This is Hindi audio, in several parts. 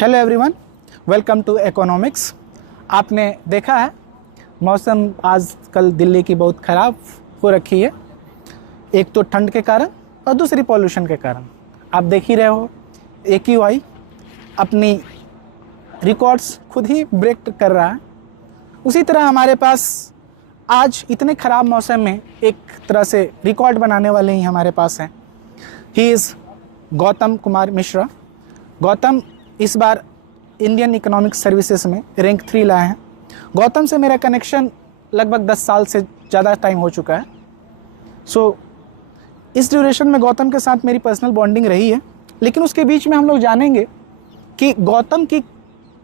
Hello everyone, welcome to economics. आपने देखा है मौसम आजकल दिल्ली की बहुत ख़राब हो रखी है, एक तो ठंड के कारण और दूसरी पॉल्यूशन के कारण। आप देख ही रहे हो AQI अपनी रिकॉर्ड्स खुद ही ब्रेक कर रहा है। उसी तरह हमारे पास आज इतने ख़राब मौसम में एक तरह से रिकॉर्ड बनाने वाले ही हमारे पास हैं। He is Gautam Kumar Mishra. गौतम इस बार इंडियन इकोनॉमिक सर्विसेज में रैंक 3 लाए हैं। गौतम से मेरा कनेक्शन लगभग 10 साल से ज़्यादा टाइम हो चुका है। इस ड्यूरेशन में गौतम के साथ मेरी पर्सनल बॉन्डिंग रही है, लेकिन उसके बीच में हम लोग जानेंगे कि गौतम की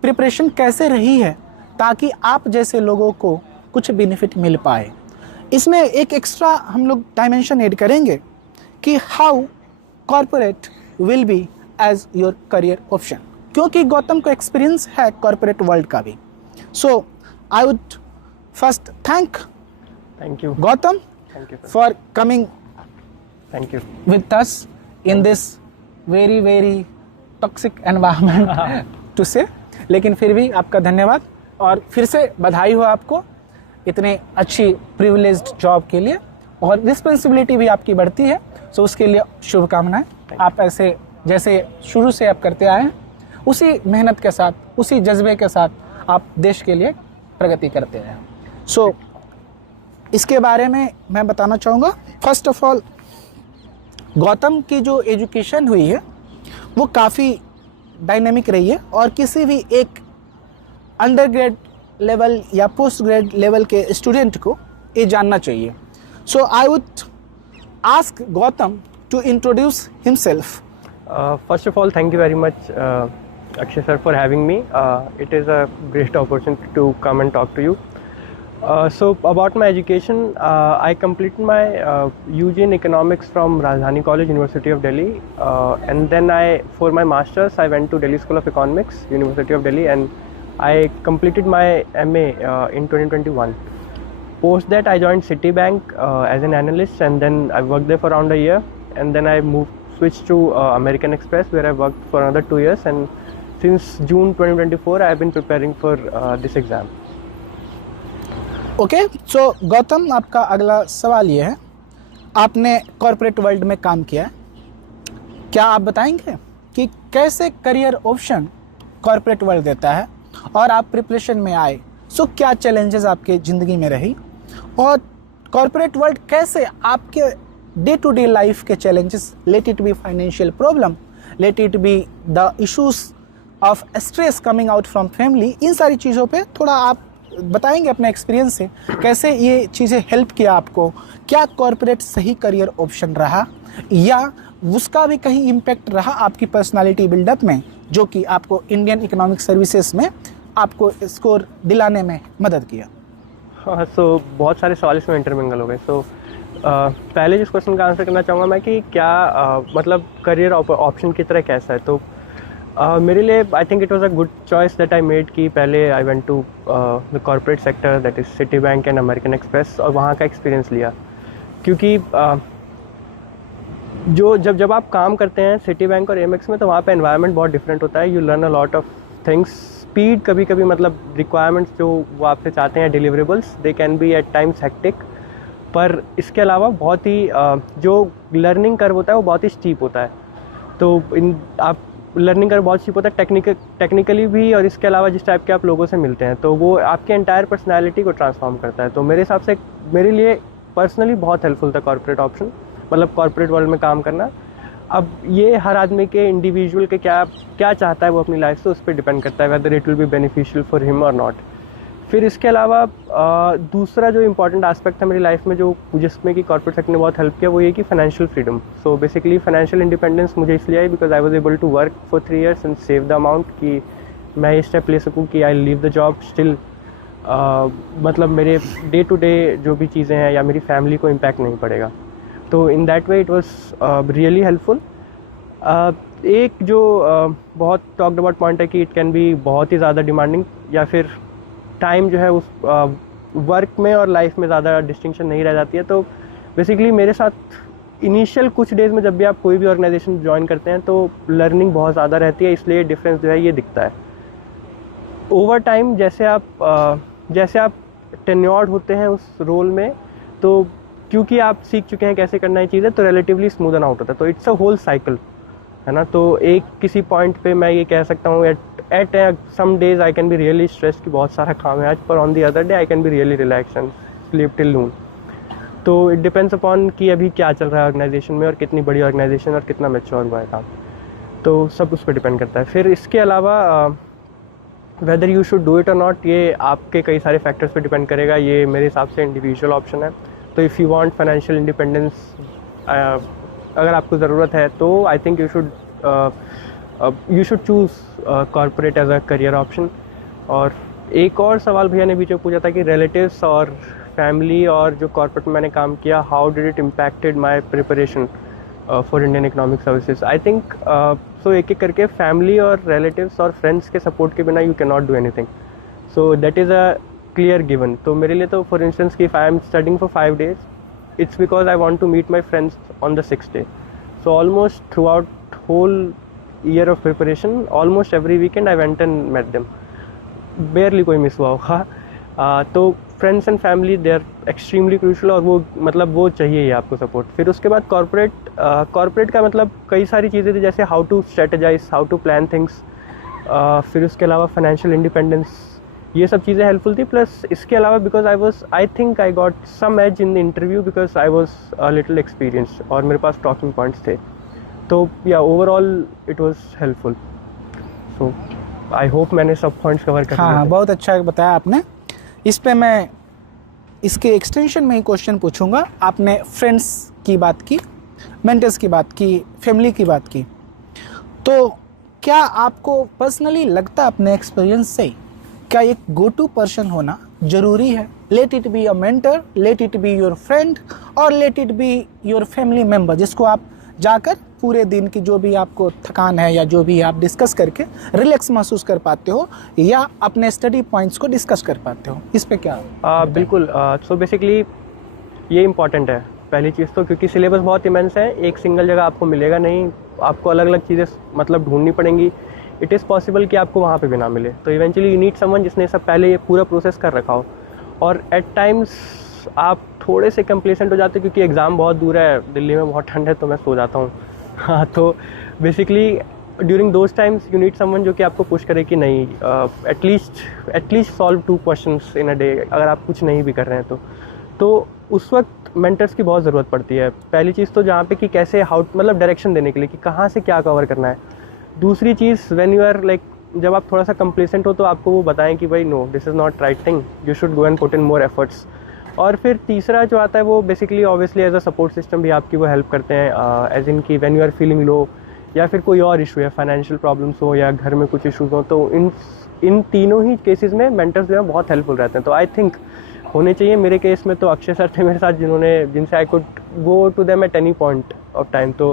प्रिपरेशन कैसे रही है ताकि आप जैसे लोगों को कुछ बेनिफिट मिल पाए। इसमें एक एक्स्ट्रा हम लोग डायमेंशन ऐड करेंगे कि how corporate will be as your career option, क्योंकि गौतम को एक्सपीरियंस है कॉरपोरेट वर्ल्ड का भी। So I would first thank you Gautam for coming with us in this very very toxic environment to say। लेकिन फिर भी आपका धन्यवाद और फिर से बधाई हो आपको इतने अच्छी प्रिविलेज्ड जॉब के लिए, और रिस्पॉन्सिबिलिटी भी आपकी बढ़ती है। सो उसके लिए शुभकामनाएं। आप ऐसे जैसे शुरू से आप करते आए हैं उसी मेहनत के साथ, उसी जज्बे के साथ आप देश के लिए प्रगति करते हैं। सो इसके बारे में मैं बताना चाहूँगा। फर्स्ट ऑफ ऑल, गौतम की जो एजुकेशन हुई है वो काफ़ी डायनेमिक रही है, और किसी भी एक अंडर ग्रेड लेवल या पोस्ट ग्रेड लेवल के स्टूडेंट को ये जानना चाहिए। So I would ask Gautam to introduce himself. First of all, thank you very much, Akshay sir, for having me. It is a great opportunity to come and talk to you. So about my education, I completed my UG in economics from Rajdhani College, University of Delhi, and then for my masters I went to Delhi School of Economics, University of Delhi, and I completed my MA in 2021. Post that I joined Citibank as an analyst, and then I worked there for around a year, and then I switched to American Express, where I worked for another 2 years, and since June 2024 I have been preparing for this exam. Okay, so Gautam, आपका अगला सवाल ये है, आपने कॉर्पोरेट वर्ल्ड में काम किया है, क्या आप बताएंगे कि कैसे करियर ऑप्शन कॉर्पोरेट वर्ल्ड देता है और आप प्रिपरेशन में आए, सो क्या चैलेंजेस आपके ज़िंदगी में रही, और कॉर्पोरेट वर्ल्ड कैसे आपके डे टू डे लाइफ के challenges, let it be financial problem, let it be the issues of stress coming out from family, इन सारी चीज़ों पे थोड़ा आप बताएंगे अपने एक्सपीरियंस से कैसे ये चीज़ें हेल्प किया आपको। क्या कॉर्पोरेट सही करियर ऑप्शन रहा, या उसका भी कहीं इम्पैक्ट रहा आपकी पर्सनालिटी बिल्डअप में, जो कि आपको इंडियन इकोनॉमिक सर्विसेज में आपको स्कोर दिलाने में मदद किया। हाँ, सो बहुत सारे सवाल इसमें इंटरमिंगल हो गए। सो पहले जिस क्वेश्चन का आंसर करना चाहूँगा मैं कि क्या मतलब करियर ऑप्शन की तरह कैसा है, तो मेरे लिए I think it was a good choice that I made कि पहले I went to the corporate sector, that is Citibank and American Express, और वहाँ का एक्सपीरियंस लिया। क्योंकि जब आप काम करते हैं सिटी बैंक और एमएक्स में, तो वहाँ पे एनवायरनमेंट बहुत डिफरेंट होता है। You learn a lot of things. Speed कभी कभी मतलब रिक्वायरमेंट्स जो वो आपसे चाहते हैं, deliverables, they can be at times hectic, पर इसके अलावा बहुत ही जो लर्निंग कर्व होता है वो बहुत ही स्टीप होता है। तो आप लर्निंग कर्व बहुत स्टीप होता है टेक्निकली भी, और इसके अलावा जिस टाइप के आप लोगों से मिलते हैं तो वो आपके एंटायर पर्सनैलिटी को ट्रांसफॉर्म करता है। तो मेरे हिसाब से मेरे लिए पर्सनली बहुत हेल्पफुल था कॉर्पोरेट ऑप्शन, मतलब कॉर्पोरेट वर्ल्ड में काम करना। अब ये हर आदमी के इंडिविजुअल के क्या चाहता है वो अपनी लाइफ से, उस पर डिपेंड करता है whether it will be beneficial for him और नॉट। फिर इसके अलावा दूसरा जो इम्पॉर्टेंट एस्पेक्ट था मेरी लाइफ में, जो जिसमें कि कॉर्पोरेट सेक्टर ने बहुत हेल्प किया, वो ये कि financial freedom. So basically financial independence मुझे इसलिए I because I was able to work for 3 years and save the amount, कि मैं ये स्टेप ले सकूँ कि I leave the job still, मतलब मेरे डे टू डे जो भी चीज़ें हैं या मेरी फैमिली को इम्पैक्ट नहीं पड़ेगा। तो in that way it was really helpful. एक जो बहुत टॉक्ड अबाउट पॉइंट है कि इट कैन बी बहुत ही ज़्यादा डिमांडिंग, या फिर टाइम जो है उस वर्क में और लाइफ में ज़्यादा डिस्टिंक्शन नहीं रह जाती है। तो बेसिकली मेरे साथ इनिशियल कुछ डेज में जब भी आप कोई भी ऑर्गेनाइजेशन ज्वाइन करते हैं तो लर्निंग बहुत ज़्यादा रहती है, इसलिए डिफरेंस जो है ये दिखता है। ओवर टाइम जैसे आप टेन्योर्ड होते हैं उस रोल में, तो क्योंकि आप सीख चुके हैं कैसे करना है चीज़ें, तो रिलेटिवली स्मूदन आउट होता है। तो इट्स अ होल साइकिल, है ना। तो एक किसी पॉइंट पे मैं ये कह सकता हूँ at some days I can be really stress कि बहुत सारा काम है आज, पर on the other day I can be really relax and sleep till noon. तो इट डिपेंड्स अपॉन कि अभी क्या चल रहा है ऑर्गेनाइजेशन में और कितनी बड़ी ऑर्गेनाइजेशन और कितना मैच्योर हुआ है काम, तो सब उस पर डिपेंड करता है। फिर इसके अलावा whether you should do it और नॉट, ये आपके कई सारे फैक्टर्स पे डिपेंड करेगा। ये मेरे हिसाब से इंडिविजुअल ऑप्शन है। तो if you want financial independence, अगर आपको ज़रूरत है, तो I think you should choose corporate as a career option. और एक और सवाल भैया ने बीच में पूछा था कि रिलेटिव्स और फैमिली और जो कॉर्पोरेट में मैंने काम किया, how did it impacted my preparation for Indian economic services. I think so एक एक करके फैमिली और रिलेटिव्स और फ्रेंड्स के सपोर्ट के बिना you can not do anything, so that is a clear given. तो मेरे लिए तो फॉर इंस्टेंस कि if I am studying for 5 days, it's because I want to meet my friends on the 6th day. So almost throughout whole year of preparation, almost every weekend I went and met them. Barely कोई मिस हुआ होगा। तो friends and family they are extremely crucial, और वो मतलब वो चाहिए ही आपको सपोर्ट। फिर उसके बाद कॉर्पोरेट का मतलब कई सारी चीज़ें थी, जैसे how to strategise, how to plan things. फिर उसके अलावा फाइनेंशियल इंडिपेंडेंस, ये सब चीज़ें हेल्पफुल थी। प्लस इसके अलावा because I think I got some edge in the interview because I was a little experienced और मेरे पास टॉकिंग पॉइंट्स थे। तो या overall it was helpful. So I hope मैंने सब पॉइंट्स कवर कर हाँ, बहुत अच्छा बताया आपने। इस पे मैं इसके एक्सटेंशन में ही क्वेश्चन पूछूंगा। आपने फ्रेंड्स की बात की, मेंटर्स की बात की, फैमिली की बात की, तो क्या आपको पर्सनली लगता अपने एक्सपीरियंस से क्या एक गो टू पर्सन होना जरूरी है? Let it be a mentor, let it be your friend, और let it be your family member, जिसको आप जाकर पूरे दिन की जो भी आपको थकान है या जो भी आप डिस्कस करके रिलैक्स महसूस कर पाते हो, या अपने स्टडी पॉइंट्स को डिस्कस कर पाते हो, इस पे क्या? बिल्कुल। सो बेसिकली ये इम्पॉर्टेंट है पहली चीज़ तो, क्योंकि सिलेबस बहुत इमेंस है, एक सिंगल जगह आपको मिलेगा नहीं, आपको अलग अलग चीज़ें मतलब ढूंढनी पड़ेंगी। इट इज़ पॉसिबल कि आपको वहाँ पे भी ना मिले, तो इवेंचुअली यू नीड समवन जिसने सब पहले ये पूरा प्रोसेस कर रखा हो। और एट टाइम्स आप थोड़े से कंप्लेसेंट हो जाते हो, क्योंकि एग्ज़ाम बहुत दूर है, दिल्ली में बहुत ठंड है, तो मैं सो जाता हूँ। हाँ, तो basically during those times you need someone जो कि आपको पुश करे कि नहीं, at least solve 2 questions in a day, अगर आप कुछ नहीं भी कर रहे हैं तो उस वक्त मेंटर्स की बहुत ज़रूरत पड़ती है। पहली चीज़ तो जहाँ पे कि कैसे मतलब डायरेक्शन देने के लिए कि कहाँ से क्या कवर करना है। दूसरी चीज़, व्हेन यू आर लाइक, जब आप थोड़ा सा कंप्लेसेंट हो तो आपको वो बताएं कि भाई no, this is not right thing, you should go and put in more efforts. और फिर तीसरा जो आता है वो basically obviously as a support system भी आपकी वो हेल्प करते हैं, एज इन की when you are feeling low, या फिर कोई और इशू है, फाइनेंशियल प्रॉब्लम्स हो या घर में कुछ इशूज़ हो, तो इन तीनों ही केसेस में मेंटर्स जो है बहुत हेल्पफुल रहते हैं। तो आई थिंक होने चाहिए। मेरे केस में तो अक्षय सर थे मेरे साथ, जिनसे I could go to them at any point of time. तो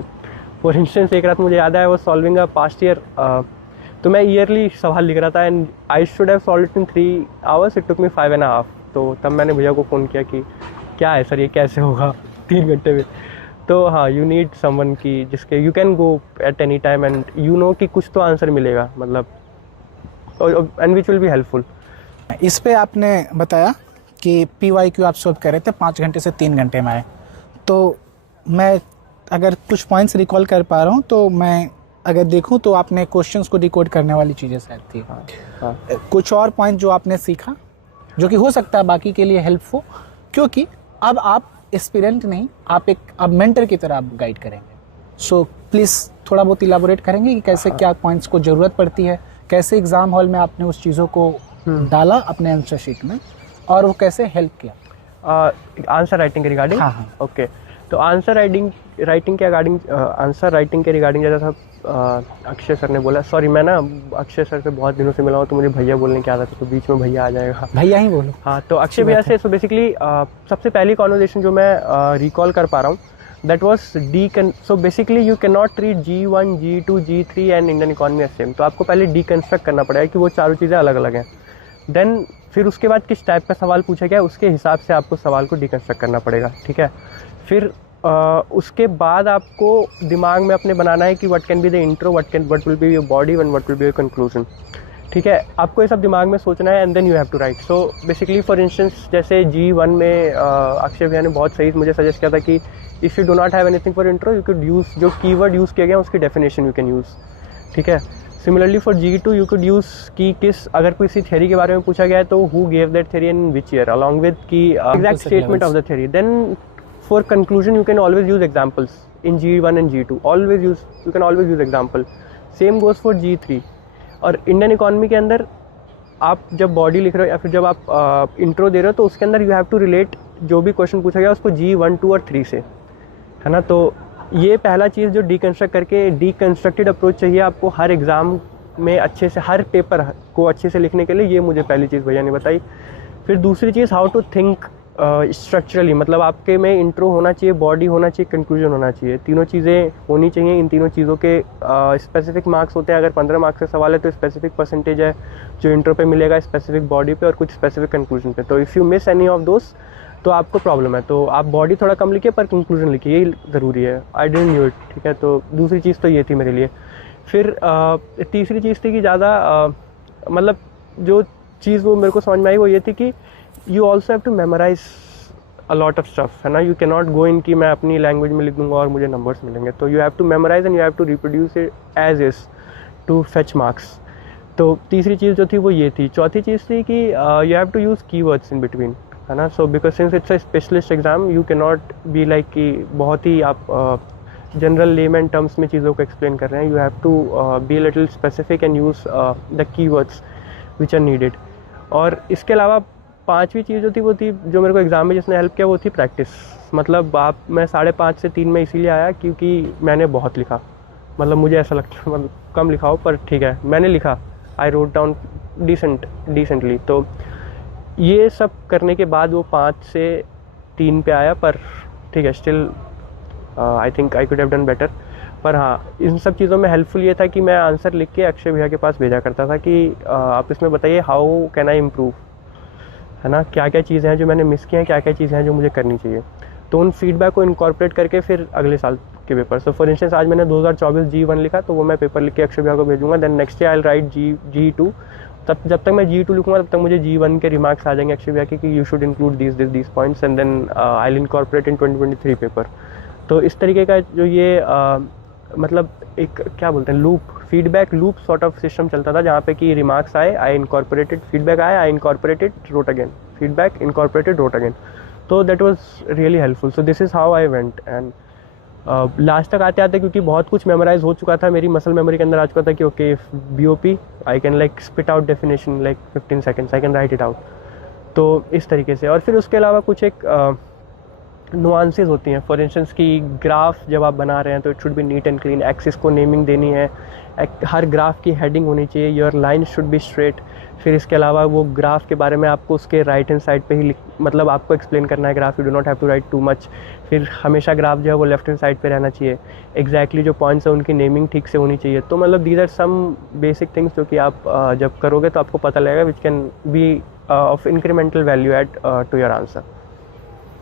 फॉर इंस्टेंस एक रात मुझे याद आया, वो सॉल्विंग अ पास्ट ईयर, तो मैं ईयरली सवाल लिख रहा था and I should have solve it in 3 hours, it took me 5.5। तो तब मैंने भैया को फ़ोन किया कि क्या है सर, ये कैसे होगा 3 घंटे में। तो हाँ, यू नीड समवन की जिसके you can go at any time and you know कि कुछ तो आंसर मिलेगा, मतलब, and which will be helpful. इस पे आपने बताया कि PYQ आप सॉल्व कर रहे थे 5 घंटे से 3 घंटे में आए, तो मैं अगर कुछ पॉइंट्स रिकॉल कर पा रहा हूँ, तो मैं अगर देखूँ तो आपने क्वेश्चंस को डिकोड करने वाली चीज़ें शायद थी। हाँ। कुछ और पॉइंट जो आपने सीखा जो कि हो सकता है बाकी के लिए हेल्पफुल, क्योंकि अब आप एस्पिरेंट नहीं, आप मेंटर की तरह आप गाइड करेंगे। सो प्लीज़ थोड़ा बहुत इलाबोरेट करेंगे कि कैसे क्या पॉइंट्स को ज़रूरत पड़ती है, कैसे एग्ज़ाम हॉल में आपने उस चीज़ों को डाला अपने आंसर शीट में, और वो कैसे हेल्प किया आंसर राइटिंग के रिगार्डिंग। हाँ। ओके, तो आंसर राइटिंग के रिगार्डिंग जैसा अक्षय सर ने बोला, सॉरी मैं ना अक्षय सर से बहुत दिनों से मिला हूँ, तो मुझे भैया बोलने की आदत है, तो बीच में भैया आ जाएगा, भैया ही बोलो। हाँ, तो अक्षय भैया से, सो बेसिकली सबसे पहली कॉन्वर्जेशन जो मैं रिकॉल कर पा रहा हूँ, that was so basically you can not treat G1, G2, G3 and Indian economy same. तो आपको पहले डीकंस्ट्रक्ट करना पड़ेगा कि वो चारों चीज़ें अलग अलग हैं। देन फिर उसके बाद किस टाइप का सवाल पूछा गया, उसके हिसाब से आपको सवाल को डीकंस्ट्रक्ट करना पड़ेगा, ठीक है। फिर उसके बाद आपको दिमाग में अपने बनाना है कि what can be the intro, what will be your body and what will be your conclusion. ठीक है, आपको ये सब दिमाग में सोचना है and then you have to write. So basically for instance जैसे G1 में अक्षय भैया ने बहुत सही मुझे सजेस्ट किया था कि if you do not have anything for intro you could use जो कीवर्ड यूज़ किया गया उसकी डेफिनेशन यू कैन यूज़। ठीक है, similarly for G2 you could use कि किस अगर किसी थ्योरी के बारे में पूछा गया है तो who gave that theory in which year along with की exact statement of the theory. Then for conclusion you can always use examples in G1 and G2, you can always use example. Same goes for G3। और इंडियन इकोनॉमी के अंदर आप जब बॉडी लिख रहे हो या फिर जब आप इंट्रो दे रहे हो तो उसके अंदर यू हैव टू रिलेट जो भी क्वेश्चन पूछा गया उसको G1, 2 और 3 से, है ना। तो ये पहला चीज़ जो डीकंस्ट्रक्ट करके डीकंस्ट्रक्टेड अप्रोच चाहिए आपको हर एग्ज़ाम में अच्छे से, हर पेपर को अच्छे से लिखने के लिए, ये मुझे पहली चीज़ भैया ने बताई। फिर दूसरी चीज़ हाउ टू थिंक स्ट्रक्चरली, मतलब आपके में इंट्रो होना चाहिए, बॉडी होना चाहिए, कंक्लूजन होना चाहिए, तीनों चीज़ें होनी चाहिए। इन तीनों चीज़ों के स्पेसिफिक मार्क्स होते हैं। अगर 15 मार्क्स का सवाल है तो स्पेसिफिक परसेंटेज है जो इंट्रो पे मिलेगा, स्पेसिफिक बॉडी पे और कुछ स्पेसिफिक कंक्लूजन पे। तो if you miss any of those तो आपको प्रॉब्लम है। तो आप बॉडी थोड़ा कम लिखिए पर कंक्लूजन लिखिए, ये ज़रूरी है। I didn't knew it. ठीक है, तो दूसरी चीज़ तो ये थी मेरे लिए। फिर तीसरी चीज़ थी कि ज़्यादा मतलब जो चीज़ वो मेरे को समझ में आई वो ये थी कि you also have to memorize a lot of stuff, है ना। you cannot go in कि मैं अपनी लैंग्वेज में लिख दूंगा और मुझे नंबर्स मिलेंगे। तो you have to memorize and you have to reproduce it as is to fetch marks। तो तीसरी चीज़ जो थी वो ये थी। चौथी चीज़ थी कि you have to use keywords in between, है ना। so because since it's a specialist exam you cannot be like कि बहुत ही आप जनरल लेमैन टर्म्स में चीज़ों को एक्सप्लेन कर रहे हैं। you have to be a little specific and use the keywords which are needed। और इसके अलावा पांचवी चीज़ जो थी वो थी जो मेरे को एग्ज़ाम में जिसने हेल्प किया वो थी प्रैक्टिस। मतलब मैं 5.5 से 3 में इसीलिए आया क्योंकि मैंने बहुत लिखा। मतलब मुझे ऐसा लगता है मतलब कम लिखा हो पर ठीक है मैंने लिखा। I wrote down decently. तो ये सब करने के बाद वो 5 से 3 पे आया। पर ठीक है, still I think I could have done better. पर हाँ, इन सब चीज़ों में हेल्पफुल ये था कि मैं आंसर लिख के अक्षय भैया के पास भेजा करता था कि आप इसमें बताइए हाउ कैन आई इम्प्रूव, है ना। क्या क्या चीज़ें हैं जो मैंने मिस की हैं, क्या क्या चीज़ें हैं जो मुझे करनी चाहिए। तो उन फीडबैक को इनकॉर्पोरेट करके फिर अगले साल के पेपर। सो फॉर इंस्टेंस आज मैंने 2024 G1 लिखा तो वो मैं पेपर लिख के अक्षय भैया को भेजूंगा। Then next day I will write G2। तब जब तक मैं G2 लिखूंगा तब तक मुझे G1 के रिमार्क्स आ जाएंगे अक्षय भैया के कि you should include this points and then I will incorporate in 2023 paper. तो इस तरीके का जो ये मतलब एक क्या बोलते हैं loop, feedback loop sort of system चलता था जहाँ पे कि रिमार्क्स आए, आई इनकॉर्पोरेटेड, फीडबैक आया, I incorporated, wrote again, feedback incorporated, wrote again. तो that was really helpful. So this is how I went. And last तक आते आते क्योंकि बहुत कुछ मेमोराइज हो चुका था, मेरी मसल मेमोरी के अंदर आ चुका था कि okay BOP I can like spit out definition like 15 seconds, I can write it out. तो इस तरीके से। और फिर उसके अलावा कुछ एक नुआंसेस होती हैं। फॉर इंस्टेंस की ग्राफ जब आप बना रहे हैं तो it should be neat and clean, axis को नेमिंग देनी है, हर ग्राफ की हेडिंग होनी चाहिए, your line should be straight. फिर इसके अलावा वो ग्राफ के बारे में आपको उसके राइट हैंड साइड पे ही मतलब आपको एक्सप्लेन करना है graph, you do not have to write too much. फिर हमेशा ग्राफ जो है वो लेफ्ट हैंड साइड पे रहना चाहिए, एग्जैक्टली जो पॉइंट्स है उनकी नेमिंग ठीक से होनी चाहिए। तो मतलब these are some basic things जो कि आप जब करोगे तो आपको पता लगेगा which can be of incremental value add to your answer.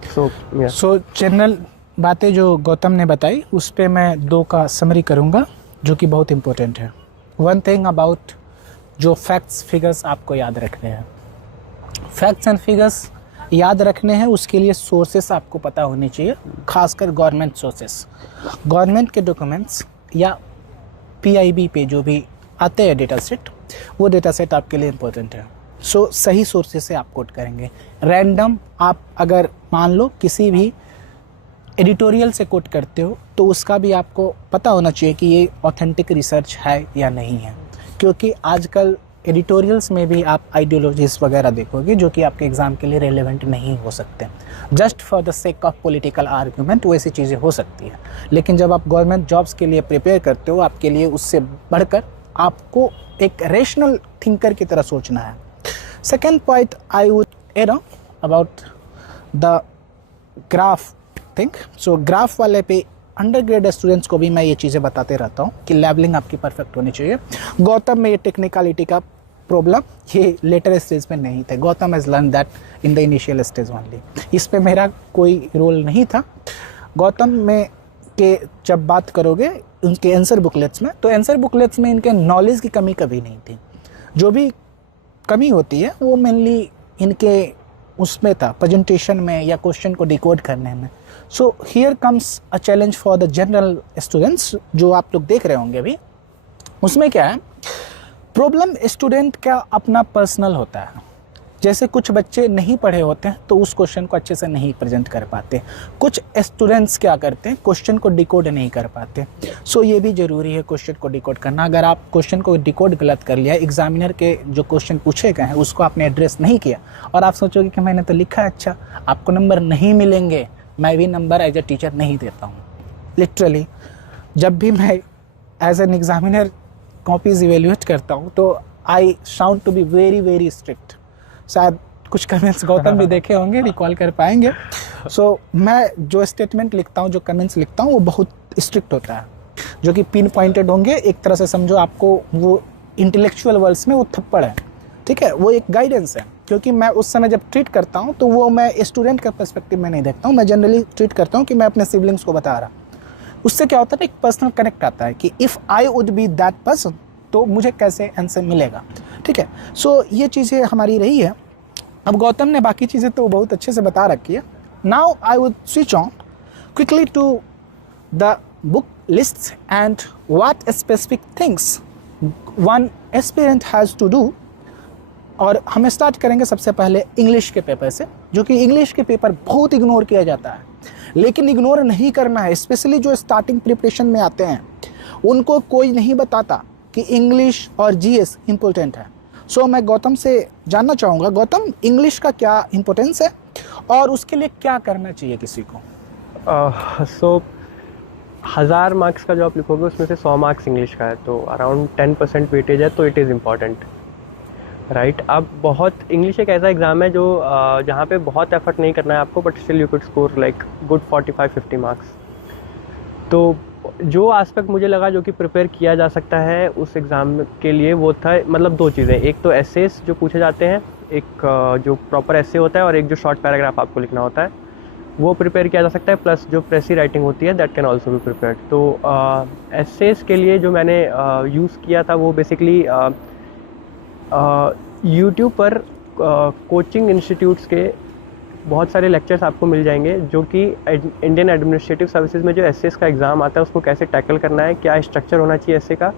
So general बातें जो गौतम ने बताई उस पर मैं 2 का समरी करूँगा जो कि बहुत इम्पोर्टेंट है। वन थिंग अबाउट जो फैक्ट्स फिगर्स आपको याद रखने हैं, फैक्ट्स एंड फिगर्स याद रखने हैं उसके लिए सोर्सेस आपको पता होनी चाहिए, खासकर गवर्नमेंट सोर्सेस, गवर्नमेंट के डॉक्यूमेंट्स या PIB पे जो भी आते हैं डेटा सेट, वो डेटा सेट आपके लिए इम्पोर्टेंट है। सो सही सोर्सेस से आप कोट करेंगे। रैंडम आप अगर मान लो किसी भी एडिटोरियल से कोट करते हो तो उसका भी आपको पता होना चाहिए कि ये ऑथेंटिक रिसर्च है या नहीं है, क्योंकि आजकल एडिटोरियल्स में भी आप आइडियोलॉजीज वगैरह देखोगे जो कि आपके एग्ज़ाम के लिए रेलेवेंट नहीं हो सकते। Just for the sake of political argument वैसी चीज़ें हो सकती हैं, लेकिन जब आप गवर्नमेंट जॉब्स के लिए प्रिपेयर करते हो आपके लिए उससे बढ़कर आपको एक रेशनल थिंकर की तरह सोचना है। Second point I would add on about the graph thing. So graph वाले पे अंडरग्रेड स्टूडेंट्स को भी मैं ये चीज़ें बताते रहता हूँ कि लेवलिंग आपकी परफेक्ट होनी चाहिए। गौतम में ये टेक्निकलिटी का प्रॉब्लम ये लेटर स्टेज पे नहीं थे। Gautam has learn that in the initial stage only. इस पे मेरा कोई रोल नहीं था। गौतम में के जब बात करोगे उनके आंसर बुकलेट्स में, तो आंसर बुकलेट्स में इनके नॉलेज की कमी कभी नहीं थी। जो भी कमी होती है वो मेनली इनके उसमें था, प्रेजेंटेशन में या क्वेश्चन को डिकोड करने में। So here comes a challenge for the general students जो आप लोग देख रहे होंगे अभी। उसमें क्या है, प्रॉब्लम स्टूडेंट का अपना पर्सनल होता है। जैसे कुछ बच्चे नहीं पढ़े होते हैं तो उस क्वेश्चन को अच्छे से नहीं प्रेजेंट कर पाते। कुछ स्टूडेंट्स क्या करते हैं, क्वेश्चन को डिकोड नहीं कर पाते। सो ये भी ज़रूरी है क्वेश्चन को डिकोड करना। अगर आप क्वेश्चन को डिकोड गलत कर लिया, एग्जामिनर के जो क्वेश्चन पूछे गए हैं उसको आपने एड्रेस नहीं किया और आप सोचोगे कि मैंने तो लिखा है अच्छा, आपको नंबर नहीं मिलेंगे। मैं भी नंबर एज ए टीचर नहीं देता हूँ। लिटरली जब भी मैं as an examiner copies evaluate करता हूँ तो I sound to be very very strict. शायद कुछ कमेंट्स गौतम भी देखे होंगे, रिकॉल कर पाएंगे। सो मैं जो स्टेटमेंट लिखता हूँ, जो कमेंट्स लिखता हूँ वो बहुत स्ट्रिक्ट होता है, जो कि पिन पॉइंटेड होंगे। एक तरह से समझो आपको वो इंटेलेक्चुअल वर्ड्स में वो थप्पड़ है, ठीक है, वो एक गाइडेंस है। क्योंकि मैं उस समय जब ट्रीट करता हूँ तो वो मैं स्टूडेंट का पर्सपेक्टिव में नहीं देखता हूँ, मैं जनरली ट्रीट करता हूँ कि मैं अपने सिबलिंग्स को बता रहा। उससे क्या होता है, एक पर्सनल कनेक्ट आता है कि if I would be that person तो मुझे कैसे आंसर मिलेगा, ठीक है। सो ये चीज़ें हमारी रही है। अब गौतम ने बाकी चीज़ें तो बहुत अच्छे से बता रखी है। Now I would switch on quickly to the book lists and what specific things one aspirant has to do. और हम स्टार्ट करेंगे सबसे पहले इंग्लिश के पेपर से, जो कि इंग्लिश के पेपर बहुत इग्नोर किया जाता है, लेकिन इग्नोर नहीं करना है। स्पेशली जो स्टार्टिंग प्रिपरेशन में आते हैं उनको कोई नहीं बताता कि इंग्लिश और जीएस इम्पोर्टेंट है। सो मैं गौतम से जानना चाहूँगा, गौतम इंग्लिश का क्या इम्पोर्टेंस है और उसके लिए क्या करना चाहिए किसी को? सो 1000 मार्क्स का जो आप लिखोगे उसमें से 100 मार्क्स इंग्लिश का है, तो अराउंड 10% वेटेज है, तो इट इज़ इम्पॉर्टेंट, राइट। अब बहुत इंग्लिश एक ऐसा एग्ज़ाम है जो जहाँ पे बहुत एफर्ट नहीं करना है आपको, but still you could score like good 45-50 marks. तो जो एस्पेक्ट मुझे लगा जो कि प्रिपेयर किया जा सकता है उस एग्ज़ाम के लिए वो था, मतलब 2 चीज़ें। एक तो एसेस जो पूछे जाते हैं, एक जो प्रॉपर एसे होता है और एक जो शॉर्ट पैराग्राफ आपको लिखना होता है, वो प्रिपेयर किया जा सकता है। प्लस जो प्रेसी राइटिंग होती है that can also be prepared. तो एसेस के लिए जो मैंने यूज़ किया था वो बेसिकली यूट्यूब पर कोचिंग इंस्टीट्यूट्स के बहुत सारे लेक्चर्स आपको मिल जाएंगे, जो कि इंडियन एडमिनिस्ट्रेटिव सर्विसेज में जो एसएस का एग्ज़ाम आता है उसको कैसे टैकल करना है, क्या स्ट्रक्चर होना चाहिए एसए का,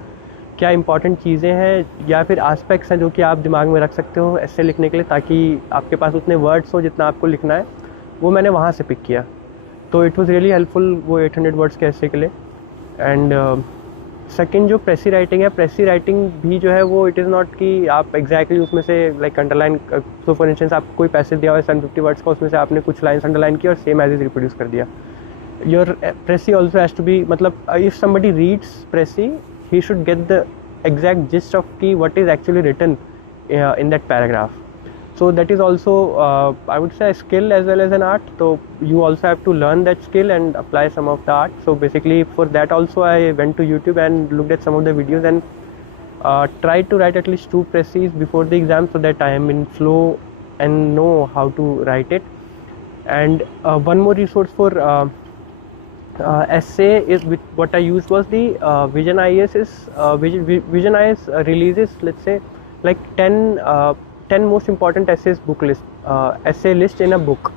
क्या इंपॉर्टेंट चीज़ें हैं या फिर आस्पेक्ट्स हैं जो कि आप दिमाग में रख सकते हो एसए लिखने के लिए, ताकि आपके पास उतने वर्ड्स हो जितना आपको लिखना है। वो मैंने वहाँ से पिक किया, तो इट वाज़ रियली हेल्पफुल वो 800 वर्ड्स के एसए के लिए। एंड सेकंड जो प्रेसी राइटिंग है, प्रेसी राइटिंग भी जो है वो इट इज़ नॉट कि आप एग्जैक्टली उसमें से लाइक अंडरलाइन, तो फॉर इंस्टेंस आपको कोई पैसेज दिया हुआ है 750 वर्ड्स का, उसमें से आपने कुछ लाइन्स अंडरलाइन किया और सेम एज इज रिप्रोड्यूस कर दिया। Your precis also has to be, मतलब if somebody reads precis he should get the exact gist of की what is actually written in that paragraph. So that is also I would say a skill as well as an art, so you also have to learn that skill and apply some of the art. So basically for that also I went to YouTube and looked at some of the videos and tried to write at least 2 presses before the exam so that I am in flow and know how to write it. And one more resource for essay is what I used was the Vision IAS releases, let's say like 10 most important essays book list, essay list in a book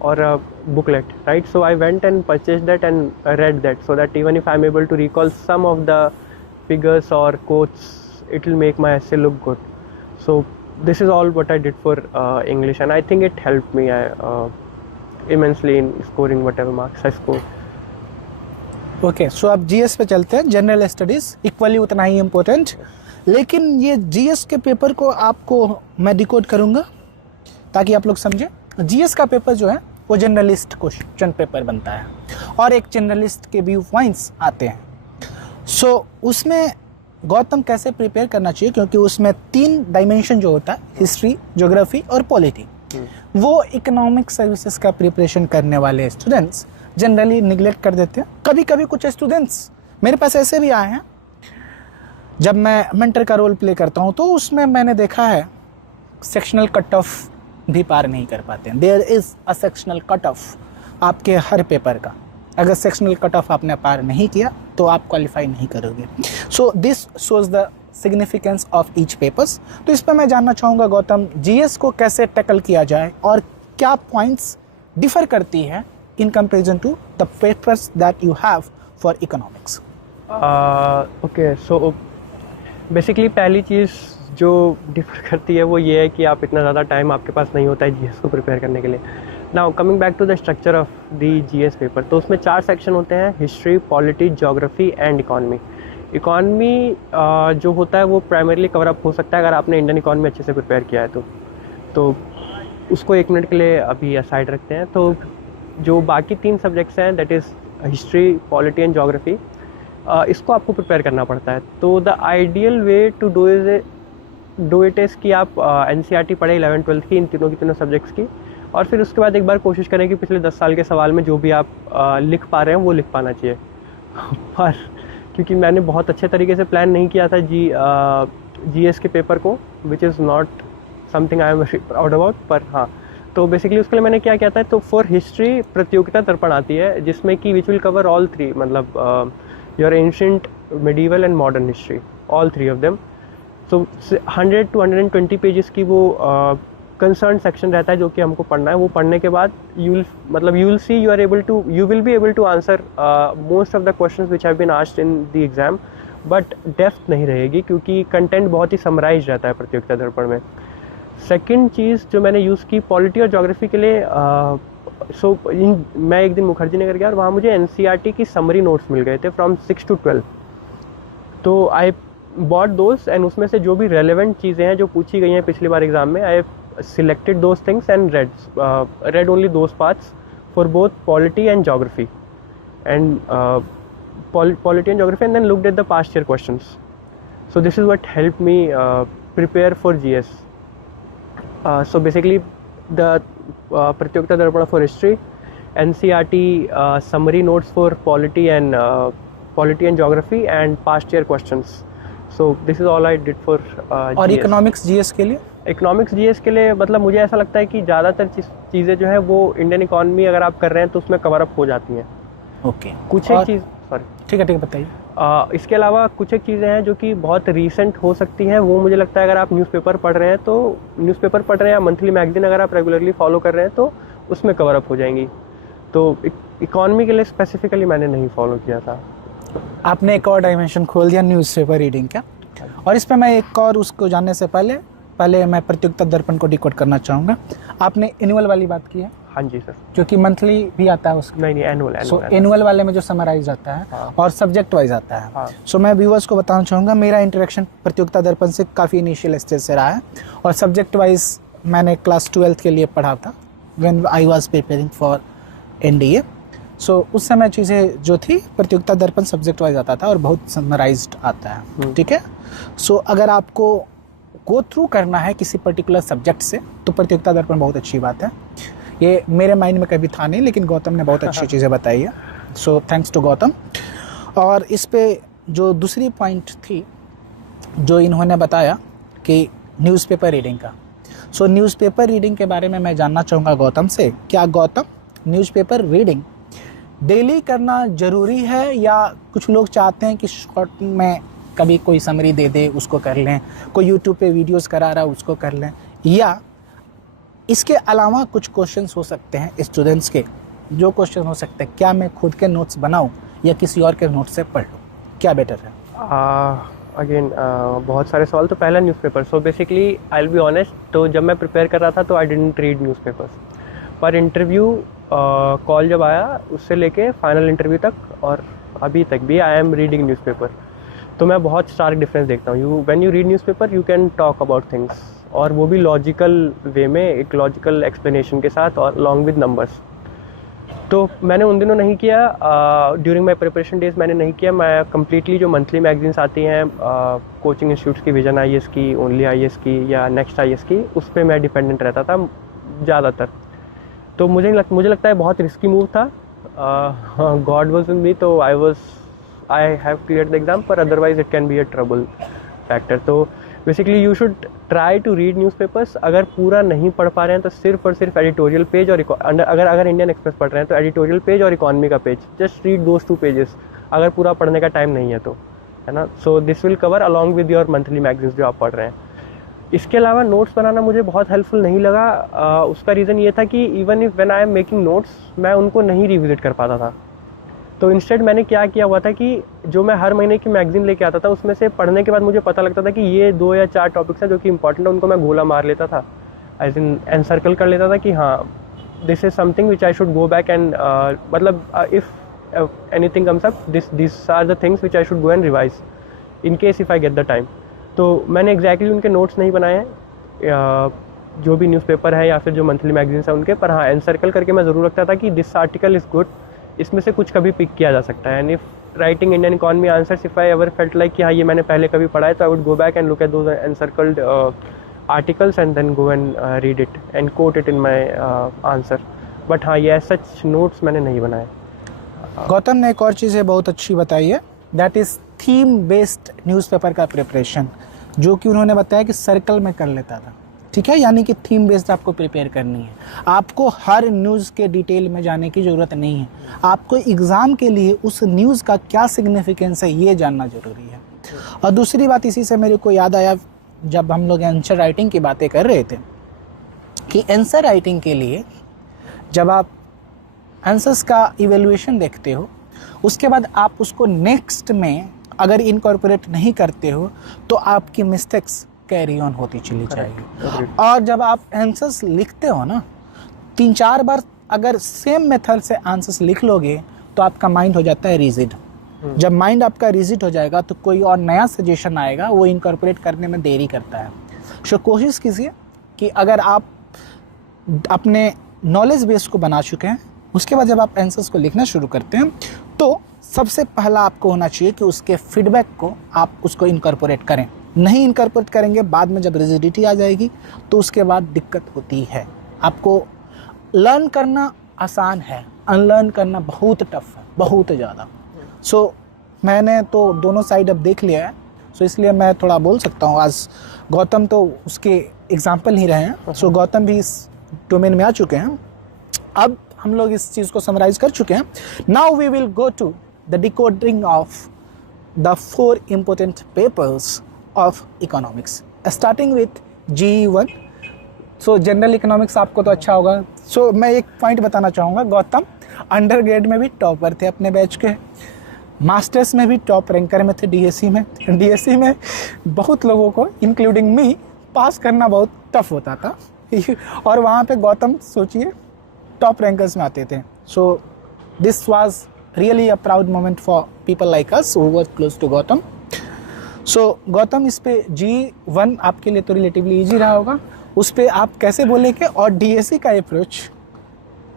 or a booklet, right? So I went and purchased that and read that, so that even if I'm able to recall some of the figures or quotes, it will make my essay look good. So this is all what I did for English, and I think it helped me immensely in scoring whatever marks I scored. Okay, so अब जीएस पे चलते हैं। जनरल स्टडीज़ इक्वली उतना ही इम्पोर्टेंट, लेकिन ये जीएस के पेपर को आपको मैं डिकोड करूँगा ताकि आप लोग समझें। जीएस का पेपर जो है वो जनरलिस्ट क्वेश्चन पेपर बनता है और एक जनरलिस्ट के व्यू पॉइंट्स आते हैं। सो उसमें गौतम कैसे प्रिपेयर करना चाहिए, क्योंकि उसमें 3 डायमेंशन जो होता है, हिस्ट्री, ज्योग्राफी और पॉलिटी, वो इकोनॉमिक सर्विसेज का प्रिपरेशन करने वाले स्टूडेंट्स जनरली निगलेक्ट कर देते हैं। कभी कभी कुछ स्टूडेंट्स मेरे पास ऐसे भी आए हैं, जब मैं मेंटर का रोल प्ले करता हूं तो उसमें मैंने देखा है सेक्शनल कट ऑफ भी पार नहीं कर पाते हैं। There is a sectional cut off आपके हर पेपर का, अगर सेक्शनल कट ऑफ आपने पार नहीं किया तो आप क्वालिफाई नहीं करोगे। So this shows the significance of each papers. तो इस पर मैं जानना चाहूँगा गौतम, जीएस को कैसे टैकल किया जाए और क्या पॉइंट्स डिफर करती है in comparison to the papers that you have for economics? Okay, so basically पहली चीज़ जो डिफर करती है वो ये है कि आप इतना ज़्यादा टाइम आपके पास नहीं होता है जीएस को प्रिपेयर करने के लिए। Now coming back to the structure of the GS paper, तो उसमें 4 सेक्शन होते हैं, history, polity, geography and economy. Economy जो होता है वो प्राइमरीली कवर अप हो सकता है अगर आपने इंडियन इकॉनमी अच्छे से प्रिपेयर किया है तो उसको 1 मिनट के लिए अभी असाइड रखते हैं। तो जो बाकी 3 सब्जेक्ट्स हैं, that is history, polity and geography, इसको आपको प्रिपेयर करना पड़ता है। तो the ideal way to do it is कि आप एनसीईआरटी पढ़े 11th 12th की, इन तीनों सब्जेक्ट्स की, और फिर उसके बाद एक बार कोशिश करें कि पिछले 10 साल के सवाल में जो भी आप लिख पा रहे हैं वो लिख पाना चाहिए। पर क्योंकि मैंने बहुत अच्छे तरीके से प्लान नहीं किया था जीएस के पेपर को, which is not something I am proud about, पर हाँ, तो बेसिकली उसके लिए मैंने क्या किया था, तो फॉर हिस्ट्री प्रतियोगिता दर्पण आती है जिसमें कि विच विल कवर ऑल 3, मतलब your ancient, medieval and modern history, all 3 of them. So 100 to 120 pages की वो कंसर्न सेक्शन रहता है जो कि हमको पढ़ना है। वो पढ़ने के बाद you will see you will be able to answer most of the questions which have been asked in the exam, but depth नहीं रहेगी क्योंकि कंटेंट बहुत ही समराइज रहता है प्रतियोगिता दर्पण में। सेकंड चीज़ जो मैंने यूज़ की पॉलिटी और ज्योग्राफी के लिए, मैं एक दिन मुखर्जी नगर गया और वहाँ मुझे एनसीईआरटी की समरी नोट्स मिल गए थे फ्रॉम 6 to 12। तो आई बॉट दोज एंड उसमें से जो भी रेलेवेंट चीज़ें हैं जो पूछी गई हैं पिछली बार एग्जाम में, आई selected those things and read only those parts for both polity and geography and polity and geography, and then looked at the past year questions. So this is what helped me prepare for GS. So basically the Pratyogita Darpana for history, NCERT summary notes for polity and geography, and past year questions. So this is all I did for GS. और इकोनॉमिक्स जीएस के लिए? इकोनॉमिक्स जीएस के लिए मतलब मुझे ऐसा लगता है कि ज़्यादातर चीज़ें जो है वो इंडियन इकॉनमी अगर आप कर रहे हैं तो उसमें कवर अप हो जाती हैं। ओके, कुछ एक चीज़, सॉरी, ठीक है बताइए। इसके अलावा कुछ एक चीज़ें हैं जो कि बहुत रीसेंट हो सकती हैं। वो मुझे लगता है अगर आप न्यूज़पेपर पढ़ रहे हैं या मंथली मैगजीन अगर आप रेगुलरली फॉलो कर रहे हैं तो उसमें कवर अप हो जाएंगी। तो इकॉनमी के लिए स्पेसिफिकली मैंने नहीं फॉलो किया था। आपने एक और डायमेंशन खोल दिया, न्यूज़पेपर रीडिंग का। और इस पर मैं एक और उसको जानने से पहले मैं प्रतियोगिता दर्पण को डिकोड करना चाहूँगा। आपने एनुअल वाली बात की है? हाँ जी सर। जो कि मंथली भी आता है उसका? नहीं, एनुअल। सो एनुअल वाले में जो समराइज आता है, हाँ, और सब्जेक्ट वाइज आता है। हाँ। सो मैं व्यूअर्स को बताना चाहूँगा, मेरा इंटरेक्शन प्रतियोगिता दर्पण से काफ़ी इनिशियल स्टेज से रहा है, और सब्जेक्ट वाइज मैंने क्लास 12th के लिए पढ़ा था when I was preparing for NDA. So उस समय चीज़ें जो थी प्रतियोगिता दर्पण सब्जेक्ट वाइज आता था और बहुत समराइज्ड आता है, ठीक है। सो अगर आपको गो थ्रू करना है किसी पर्टिकुलर सब्जेक्ट से तो प्रतियोगिता दर्पण बहुत अच्छी बात है। ये मेरे माइंड में कभी था नहीं, लेकिन गौतम ने बहुत अच्छी चीज़ें बताई है, सो थैंक्स टू गौतम। और इस पे जो दूसरी पॉइंट थी जो इन्होंने बताया कि न्यूज़पेपर रीडिंग का, सो न्यूज़पेपर रीडिंग के बारे में मैं जानना चाहूँगा गौतम से। क्या गौतम न्यूज़पेपर रीडिंग डेली करना ज़रूरी है, या कुछ लोग चाहते हैं कि शॉर्ट में कभी कोई समरी दे दे उसको कर लें, कोई यूट्यूब पे वीडियोस करा रहा है उसको कर लें, या इसके अलावा कुछ क्वेश्चंस हो सकते हैं स्टूडेंट्स के, जो क्वेश्चन हो सकते हैं क्या मैं खुद के नोट्स बनाऊं या किसी और के नोट्स से पढ़ लूं, क्या बेटर है? अगेन बहुत सारे सवाल। तो पहला newspaper. So basically I will be honest, तो जब मैं प्रिपेयर कर रहा था तो आई डिडंट रीड न्यूज़पेपर्स, पर इंटरव्यू कॉल जब आया उससे लेके फाइनल इंटरव्यू तक और अभी तक भी आई एम रीडिंग न्यूज़पेपर। तो मैं बहुत स्टार्क डिफरेंस देखता हूँ। When you read newspaper you can talk about things, और वो भी लॉजिकल वे में, एक लॉजिकल एक्सप्लेनेशन के साथ और लॉन्ग विद नंबर्स। तो मैंने उन दिनों नहीं किया, ड्यूरिंग माई प्रिपरेशन डेज मैंने नहीं किया। मैं कम्प्लीटली जो मंथली मैगजीन्स आती हैं कोचिंग इंस्टीट्यूट्स की, विजन IAS की, ओनली IAS की या नेक्स्ट IAS की, उस पर मैं डिपेंडेंट रहता था ज़्यादातर। तो मुझे लगता है बहुत रिस्की मूव था। गॉड वाज विद मी, तो I have cleared the exam, पर otherwise it can be a trouble factor. तो basically you should try to read newspapers. अगर पूरा नहीं पढ़ पा रहे हैं तो सिर्फ और सिर्फ एडिटोरियल पेज और अगर इंडियन एक्सप्रेस पढ़ रहे हैं तो एडिटोरियल पेज और इकोनॉमी का page, just read those 2 pages अगर पूरा पढ़ने का टाइम नहीं है तो, है ना। So this will cover along with your monthly magazines जो आप पढ़ रहे हैं। इसके अलावा नोट्स बनाना मुझे बहुत हेल्पफुल नहीं लगा। उसका रीज़न ये था कि even if when I am making notes मैं उनको नहीं रिविजिट कर पाता था। तो इंस्टेड मैंने क्या किया हुआ था कि जो मैं हर महीने की मैगजीन लेके आता था उसमें से पढ़ने के बाद मुझे पता लगता था कि ये 2 या 4 टॉपिक्स हैं जो कि इंपॉर्टेंट है, उनको मैं गोला मार लेता था, एज इन एनसर्कल कर लेता था कि हाँ this is something which I should go back and मतलब if anything comes up this are the things which I should go and revise in case if I get the time. तो मैंने एग्जैक्टली उनके नोट्स नहीं बनाए हैं जो भी न्यूज़पेपर है या फिर जो मंथली मैगजीन्स हैं उनके, पर हाँ एनसर्कल करके मैं ज़रूर रखता था कि दिस आर्टिकल इज़ गुड, इसमें से कुछ कभी पिक किया जा सकता है। And if writing Indian economy answers if I ever felt like कि हाँ ये मैंने पहले कभी पढ़ा है, तो I would go back and look at those encircled articles and then go and read it and quote it in my answer. But हाँ ये सच नोट्स मैंने नहीं बनाए। गौतम ने एक और चीज़ है बहुत अच्छी बताई है, that is theme based newspaper का प्रिपरेशन, जो कि उन्होंने बताया कि सर्कल में कर लेता था। ठीक है, यानी कि थीम बेस्ड आपको प्रिपेयर करनी है। आपको हर न्यूज़ के डिटेल में जाने की ज़रूरत नहीं है, आपको एग्ज़ाम के लिए उस न्यूज़ का क्या सिग्निफिकेंस है ये जानना ज़रूरी है। और दूसरी बात इसी से मेरे को याद आया, जब हम लोग आंसर राइटिंग की बातें कर रहे थे, कि आंसर राइटिंग के लिए जब आप आंसर्स का इवेल्युएशन देखते हो उसके बाद आप उसको नेक्स्ट में अगर इनकॉर्पोरेट नहीं करते हो तो आपकी मिस्टेक्स कैरी ऑन होती चली जाएगी। और जब आप आंसर्स लिखते हो ना 3-4 बार अगर सेम मेथड से आंसर्स लिख लोगे तो आपका माइंड हो जाता है रिजिड। जब माइंड आपका रिजिड हो जाएगा तो कोई और नया सजेशन आएगा वो इनकॉर्पोरेट करने में देरी करता है। सो कोशिश कीजिए कि अगर आप अपने नॉलेज बेस को बना चुके हैं उसके बाद जब आप आंसर्स को लिखना शुरू करते हैं तो सबसे पहला आपको होना चाहिए कि उसके फीडबैक को आप उसको इनकॉर्पोरेट करें। नहीं इनकॉर्पोरेट करेंगे बाद में जब रिजिडिटी आ जाएगी तो उसके बाद दिक्कत होती है। आपको लर्न करना आसान है, अनलर्न करना बहुत टफ है, बहुत ज़्यादा। सो मैंने तो दोनों साइड अब देख लिया है, सो इसलिए मैं थोड़ा बोल सकता हूँ। आज गौतम तो उसके एग्जाम्पल ही रहे हैं, सो गौतम भी इस डोमेन में आ चुके हैं। अब हम लोग इस चीज़ को समराइज कर चुके हैं। Now we will go to the decoding of the 4 important papers of economics starting with GE1। So general economics आपको तो अच्छा होगा। सो मैं एक पॉइंट बताना चाहूँगा, गौतम अंडर ग्रेड में भी टॉपर थे अपने बैच के, मास्टर्स में भी टॉप रैंकर में थे। DSC में बहुत लोगों को इंक्लूडिंग मी पास करना बहुत टफ होता था और वहाँ पे गौतम सोचिए टॉप रैंकर्स में आते थे। So this was really a proud moment for people like us who were close to Gautam. So Gautam इस पे GE1 आपके लिए तो रिलेटिवली ईजी रहा होगा, उस पर आप कैसे बोलेंगे और DSC का अप्रोच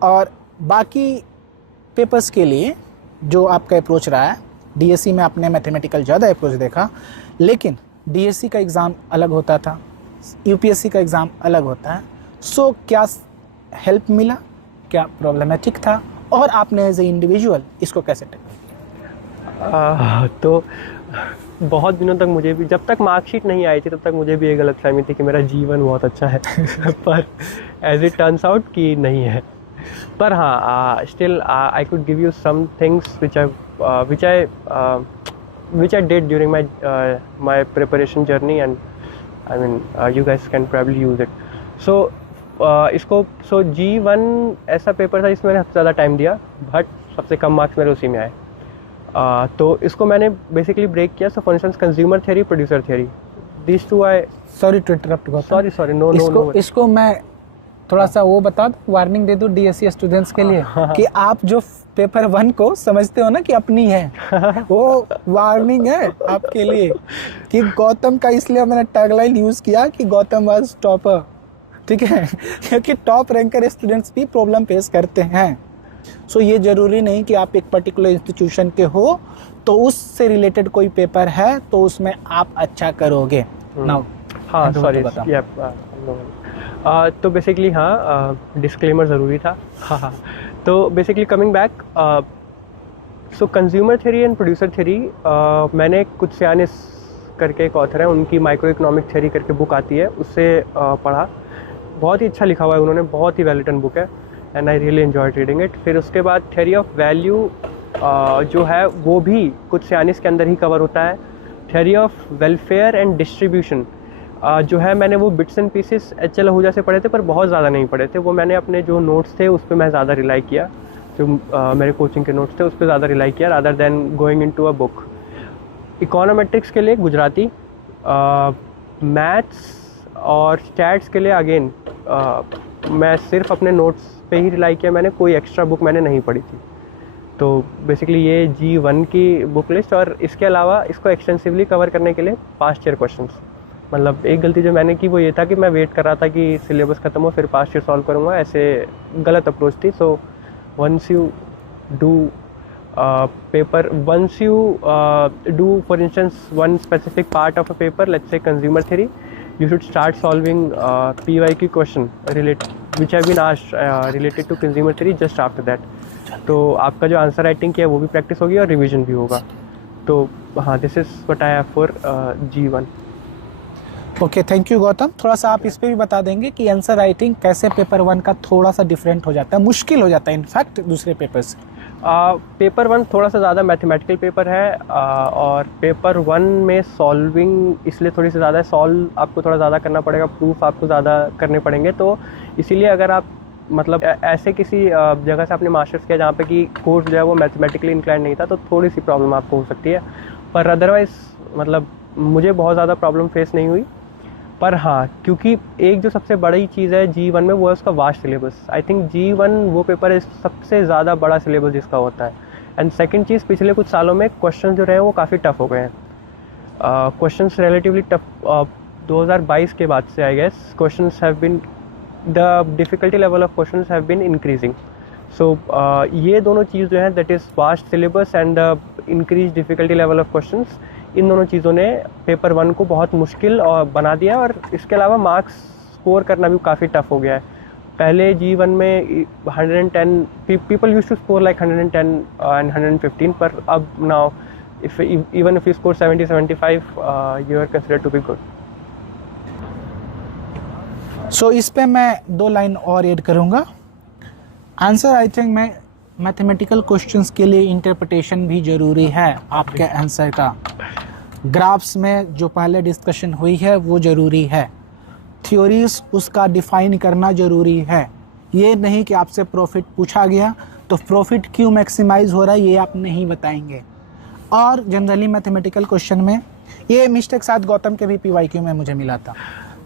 और बाकी पेपर्स के लिए जो आपका अप्रोच रहा है। DSC में आपने मैथमेटिकल ज़्यादा अप्रोच देखा, लेकिन DSC का एग्ज़ाम अलग होता था, UPSC का एग्ज़ाम अलग होता है। सो क्या हेल्प मिला, क्या प्रॉब्लमेटिक था और आपने एज ए इंडिविजुअल इसको कैसे तो बहुत दिनों तक मुझे भी, जब तक मार्कशीट नहीं आई थी तब तक मुझे भी ये गलतफहमी थी कि मेरा GE1 बहुत अच्छा है पर एज इट टर्न्स आउट कि नहीं है। पर हाँ still I could give you some things which I did during my preparation journey, and I mean you guys can probably use it. So GE1 ऐसा पेपर था जिसमें मैंने सबसे ज़्यादा टाइम दिया बट सबसे कम मार्क्स मेरे उसी में आए। तो इसको मैंने बेसिकली ब्रेक किया। So for instance consumer theory, producer theory, this two I sorry to interrupt Gautam, sorry no इसको मैं थोड़ा सा वो बता दूं, वार्निंग दे दूं DSC स्टूडेंट्स के लिए कि आप जो पेपर 1 को समझते हो ना कि अपनी है, वो वार्निंग है आपके लिए कि गौतम का, इसलिए मैंने टैगलाइन यूज़ किया कि गौतम वाज टॉपर। ठीक है क्योंकि टॉप रैंकर स्टूडेंट्स भी प्रॉब्लम फेस करते हैं। सो ये ज़रूरी नहीं कि आप एक पर्टिकुलर इंस्टीट्यूशन के हो तो उससे रिलेटेड कोई पेपर है तो उसमें आप अच्छा करोगे। नाउ हाँ सॉरी तो बेसिकली हाँ डिस्क्लेमर ज़रूरी था। हाँ तो basically coming back, so consumer theory and producer theory मैंने कुछ सियाने करके एक ऑथर है, उनकी माइक्रो इकोनॉमिक थ्योरी करके बुक आती है, उससे पढ़ा। बहुत ही अच्छा लिखा हुआ है उन्होंने, बहुत ही वेल रिटन बुक है and I really enjoyed reading it. फिर उसके बाद थ्योरी ऑफ वैल्यू जो है वो भी कुछ सियानिस के अंदर ही कवर होता है। Theory of welfare and distribution जो है मैंने वो bits and pieces HL. Ahuja से पढ़े थे, पर बहुत ज़्यादा नहीं पढ़े थे। वो मैंने अपने जो नोट्स थे उस पर मैं ज़्यादा रिलाई किया, जो मेरे कोचिंग के नोट्स थे उस पर ज़्यादा रिलाई किया rather than going into a book. Econometrics के लिए गुजराती, मैथ्स और स्टैट्स के लिए अगेन मैं सिर्फ अपने नोट्स पे ही रिलाई किया, मैंने कोई एक्स्ट्रा बुक मैंने नहीं पढ़ी थी। तो बेसिकली ये G1 की बुक लिस्ट, और इसके अलावा इसको एक्सटेंसिवली कवर करने के लिए पास्ट ईयर क्वेश्चंस। मतलब एक गलती जो मैंने की वो ये था कि मैं वेट कर रहा था कि सिलेबस ख़त्म हो फिर पास्ट ईयर सॉल्व करूँगा, ऐसे गलत अप्रोच थी। So once you do paper, once you do for instance one specific part of a paper, let's say consumer theory, you should start solving PYQ question which have been asked related to consumer theory just after that. तो आपका जो आंसर राइटिंग किया है वो भी प्रैक्टिस होगी और रिवीजन भी होगा। तो हाँ, this is what I have for G1। Okay, thank you Gautam. थोड़ा सा आप इस पे भी बता देंगे कि आंसर राइटिंग कैसे पेपर 1 का थोड़ा सा डिफरेंट हो जाता है, मुश्किल हो जाता है इनफैक्ट दूसरे पेपर से। पेपर 1 थोड़ा सा ज़्यादा मैथमेटिकल पेपर है और पेपर 1 में सॉल्विंग इसलिए थोड़ी सी ज़्यादा है, सॉल्व आपको थोड़ा ज़्यादा करना पड़ेगा, प्रूफ आपको ज़्यादा करने पड़ेंगे। तो इसीलिए अगर आप मतलब ऐसे किसी जगह से आपने मास्टर्स किया जहाँ पे कि कोर्स जो है वो मैथमेटिकली इंक्लाइंड नहीं था, तो थोड़ी सी प्रॉब्लम आपको हो सकती है, पर अदरवाइज़ मतलब मुझे बहुत ज़्यादा प्रॉब्लम फेस नहीं हुई। पर हाँ, क्योंकि एक जो सबसे बड़ी चीज़ है G1 में वो है उसका vast syllabus. I think G1 वो पेपर है सबसे ज़्यादा बड़ा सिलेबस जिसका होता है। एंड सेकंड चीज़, पिछले कुछ सालों में क्वेश्चन जो रहे वो काफ़ी टफ हो गए हैं। क्वेश्चंस रिलेटिवली टफ 2022 के बाद से I guess questions have been, the difficulty level of questions have been increasing. So ये दोनों चीज़ जो है that is vast syllabus and increase difficulty level of questions, इन दोनों चीज़ों ने पेपर 1 को बहुत मुश्किल और बना दिया। और इसके अलावा मार्क्स स्कोर करना भी काफ़ी टफ हो गया है। पहले G1 में 110 people used to score like 110 and 115, पर अब now even if you score 70-75 you are considered to be good. So इस पे मैं 2 लाइन और ऐड करूँगा। आंसर आई थिंक मैं मैथमेटिकल क्वेश्चंस के लिए इंटरप्रिटेशन भी ज़रूरी है आपके आंसर का। ग्राफ्स में जो पहले डिस्कशन हुई है वो ज़रूरी है, थ्योरीज उसका डिफ़ाइन करना ज़रूरी है। ये नहीं कि आपसे प्रॉफिट पूछा गया तो प्रॉफिट क्यों मैक्सिमाइज हो रहा है ये आप नहीं बताएंगे। और जनरली मैथमेटिकल क्वेश्चन में ये मिस्टेक साथ गौतम के भी PYQ में मुझे मिला था,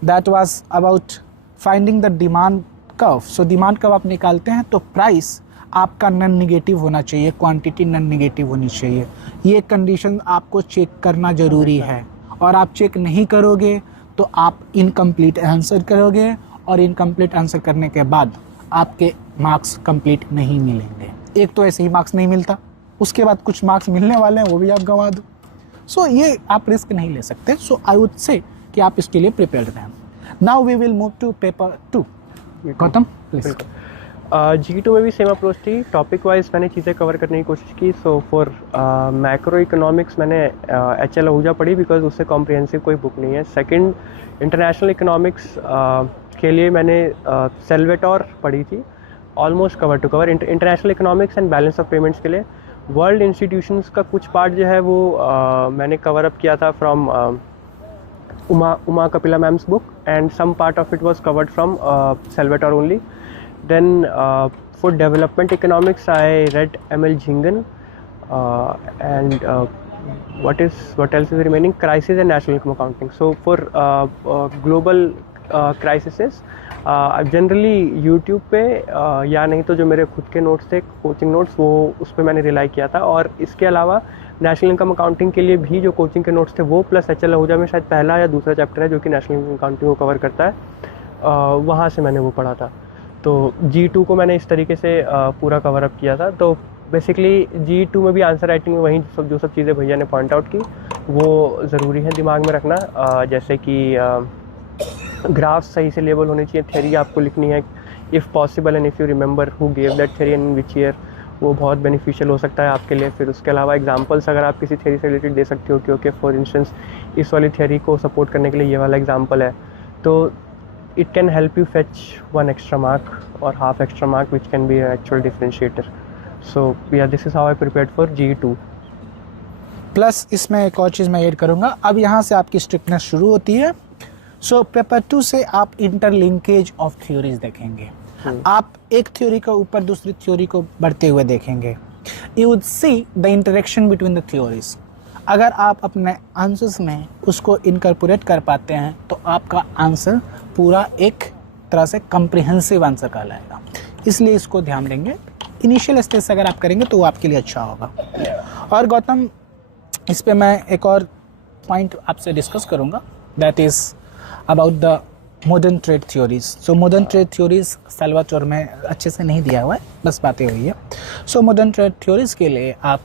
that was about finding the demand curve. So demand curve आप निकालते हैं तो प्राइस आपका नॉन नेगेटिव होना चाहिए, क्वांटिटी नॉन नेगेटिव होनी चाहिए। ये कंडीशन आपको चेक करना ज़रूरी है, और आप चेक नहीं करोगे तो आप इनकम्प्लीट आंसर करोगे, और इनकम्प्लीट आंसर करने के बाद आपके मार्क्स कंप्लीट नहीं मिलेंगे। एक तो ऐसे ही मार्क्स नहीं मिलता, उसके बाद कुछ मार्क्स मिलने वाले हैं वो भी आप गंवा दो। सो ये आप रिस्क नहीं ले सकते। सो आई वुड से कि आप इसके लिए प्रिपेयर्ड रहें। Now we will move to paper 2। Gautam please. G2 में भी सेम अप्रोच थी, टॉपिक वाइज मैंने चीज़ें कवर करने की कोशिश की। सो फॉर मैक्रो इकोनॉमिक्स मैंने H.L. आहूजा पढ़ी बिकॉज उससे कॉम्प्रिहेंसिव कोई बुक नहीं है। सेकंड, इंटरनेशनल इकोनॉमिक्स के लिए मैंने सेल्वेटोर पढ़ी थी, almost cover to cover. International economics and balance of payments के लिए वर्ल्ड इंस्टीट्यूशंस का कुछ पार्ट जो है वो मैंने कवर अप किया था from Uma Kapila ma'am's book, and some part of it was covered from Salvatore only. Then for development economics, I read M.L. Jhingan and what else is remaining? Crisis and national income accounting. So for global crises, generally YouTube पे या नहीं तो जो मेरे खुद के नोट्स थे, कोचिंग नोट्स, वो उस पर मैंने रिलाई किया था। और इसके अलावा नेशनल इनकम अकाउंटिंग के लिए भी जो कोचिंग के नोट्स थे वो प्लस H.L. आहूजा में शायद पहला या दूसरा चैप्टर है जो कि नेशनल इनकम अकाउंटिंग को कवर करता है, वहाँ से मैंने वो पढ़ा था। तो G2 को मैंने इस तरीके से पूरा कवर अप किया था। तो बेसिकली G2 में भी आंसर राइटिंग में वही जो सब चीज़ें भैया ने पॉइंट आउट की वो ज़रूरी है दिमाग में रखना, जैसे कि ग्राफ्स सही से लेबल होने चाहिए, थ्योरी आपको लिखनी है if possible and if you remember who gave that theory and which year, वो बहुत बेनिफिशियल हो सकता है आपके लिए। फिर उसके अलावा एग्जांपल्स अगर आप किसी थ्योरी से रिलेटेड दे सकते हो कि ओके फॉर इंस्टेंस इस वाली थ्योरी को सपोर्ट करने के लिए ये वाला एग्जांपल है, तो it can help you fetch 1 extra mark or half extra mark, which can be an actual differentiator. So yeah, this is how I prepared for GE2. Plus इसमें एक और चीज़ मैं ऐड करूँगा, अब यहाँ से आपकी स्ट्रिक्टनेस शुरू होती है। सो पेपर 2 से आप इंटरलिंकेज ऑफ थ्योरीज देखेंगे। आप एक थ्योरी के ऊपर दूसरी थ्योरी को बढ़ते हुए देखेंगे। You would see the interaction between the theories. अगर आप अपने आंसर्स में उसको इनकॉर्पोरेट कर पाते हैं तो आपका आंसर पूरा एक तरह से कम्प्रिहेंसिव आंसर कहलाएगा। इसलिए इसको ध्यान देंगे। इनिशियल स्टेज से अगर आप करेंगे तो वो आपके लिए अच्छा होगा। और गौतम, इस पे मैं एक और पॉइंट आपसे डिस्कस करूँगा, that is about the modern trade theories. So modern trade theories Salvatore में अच्छे से नहीं दिया हुआ है, बस बातें हुई है। सो मॉडर्न ट्रेड थ्योरीज के लिए आप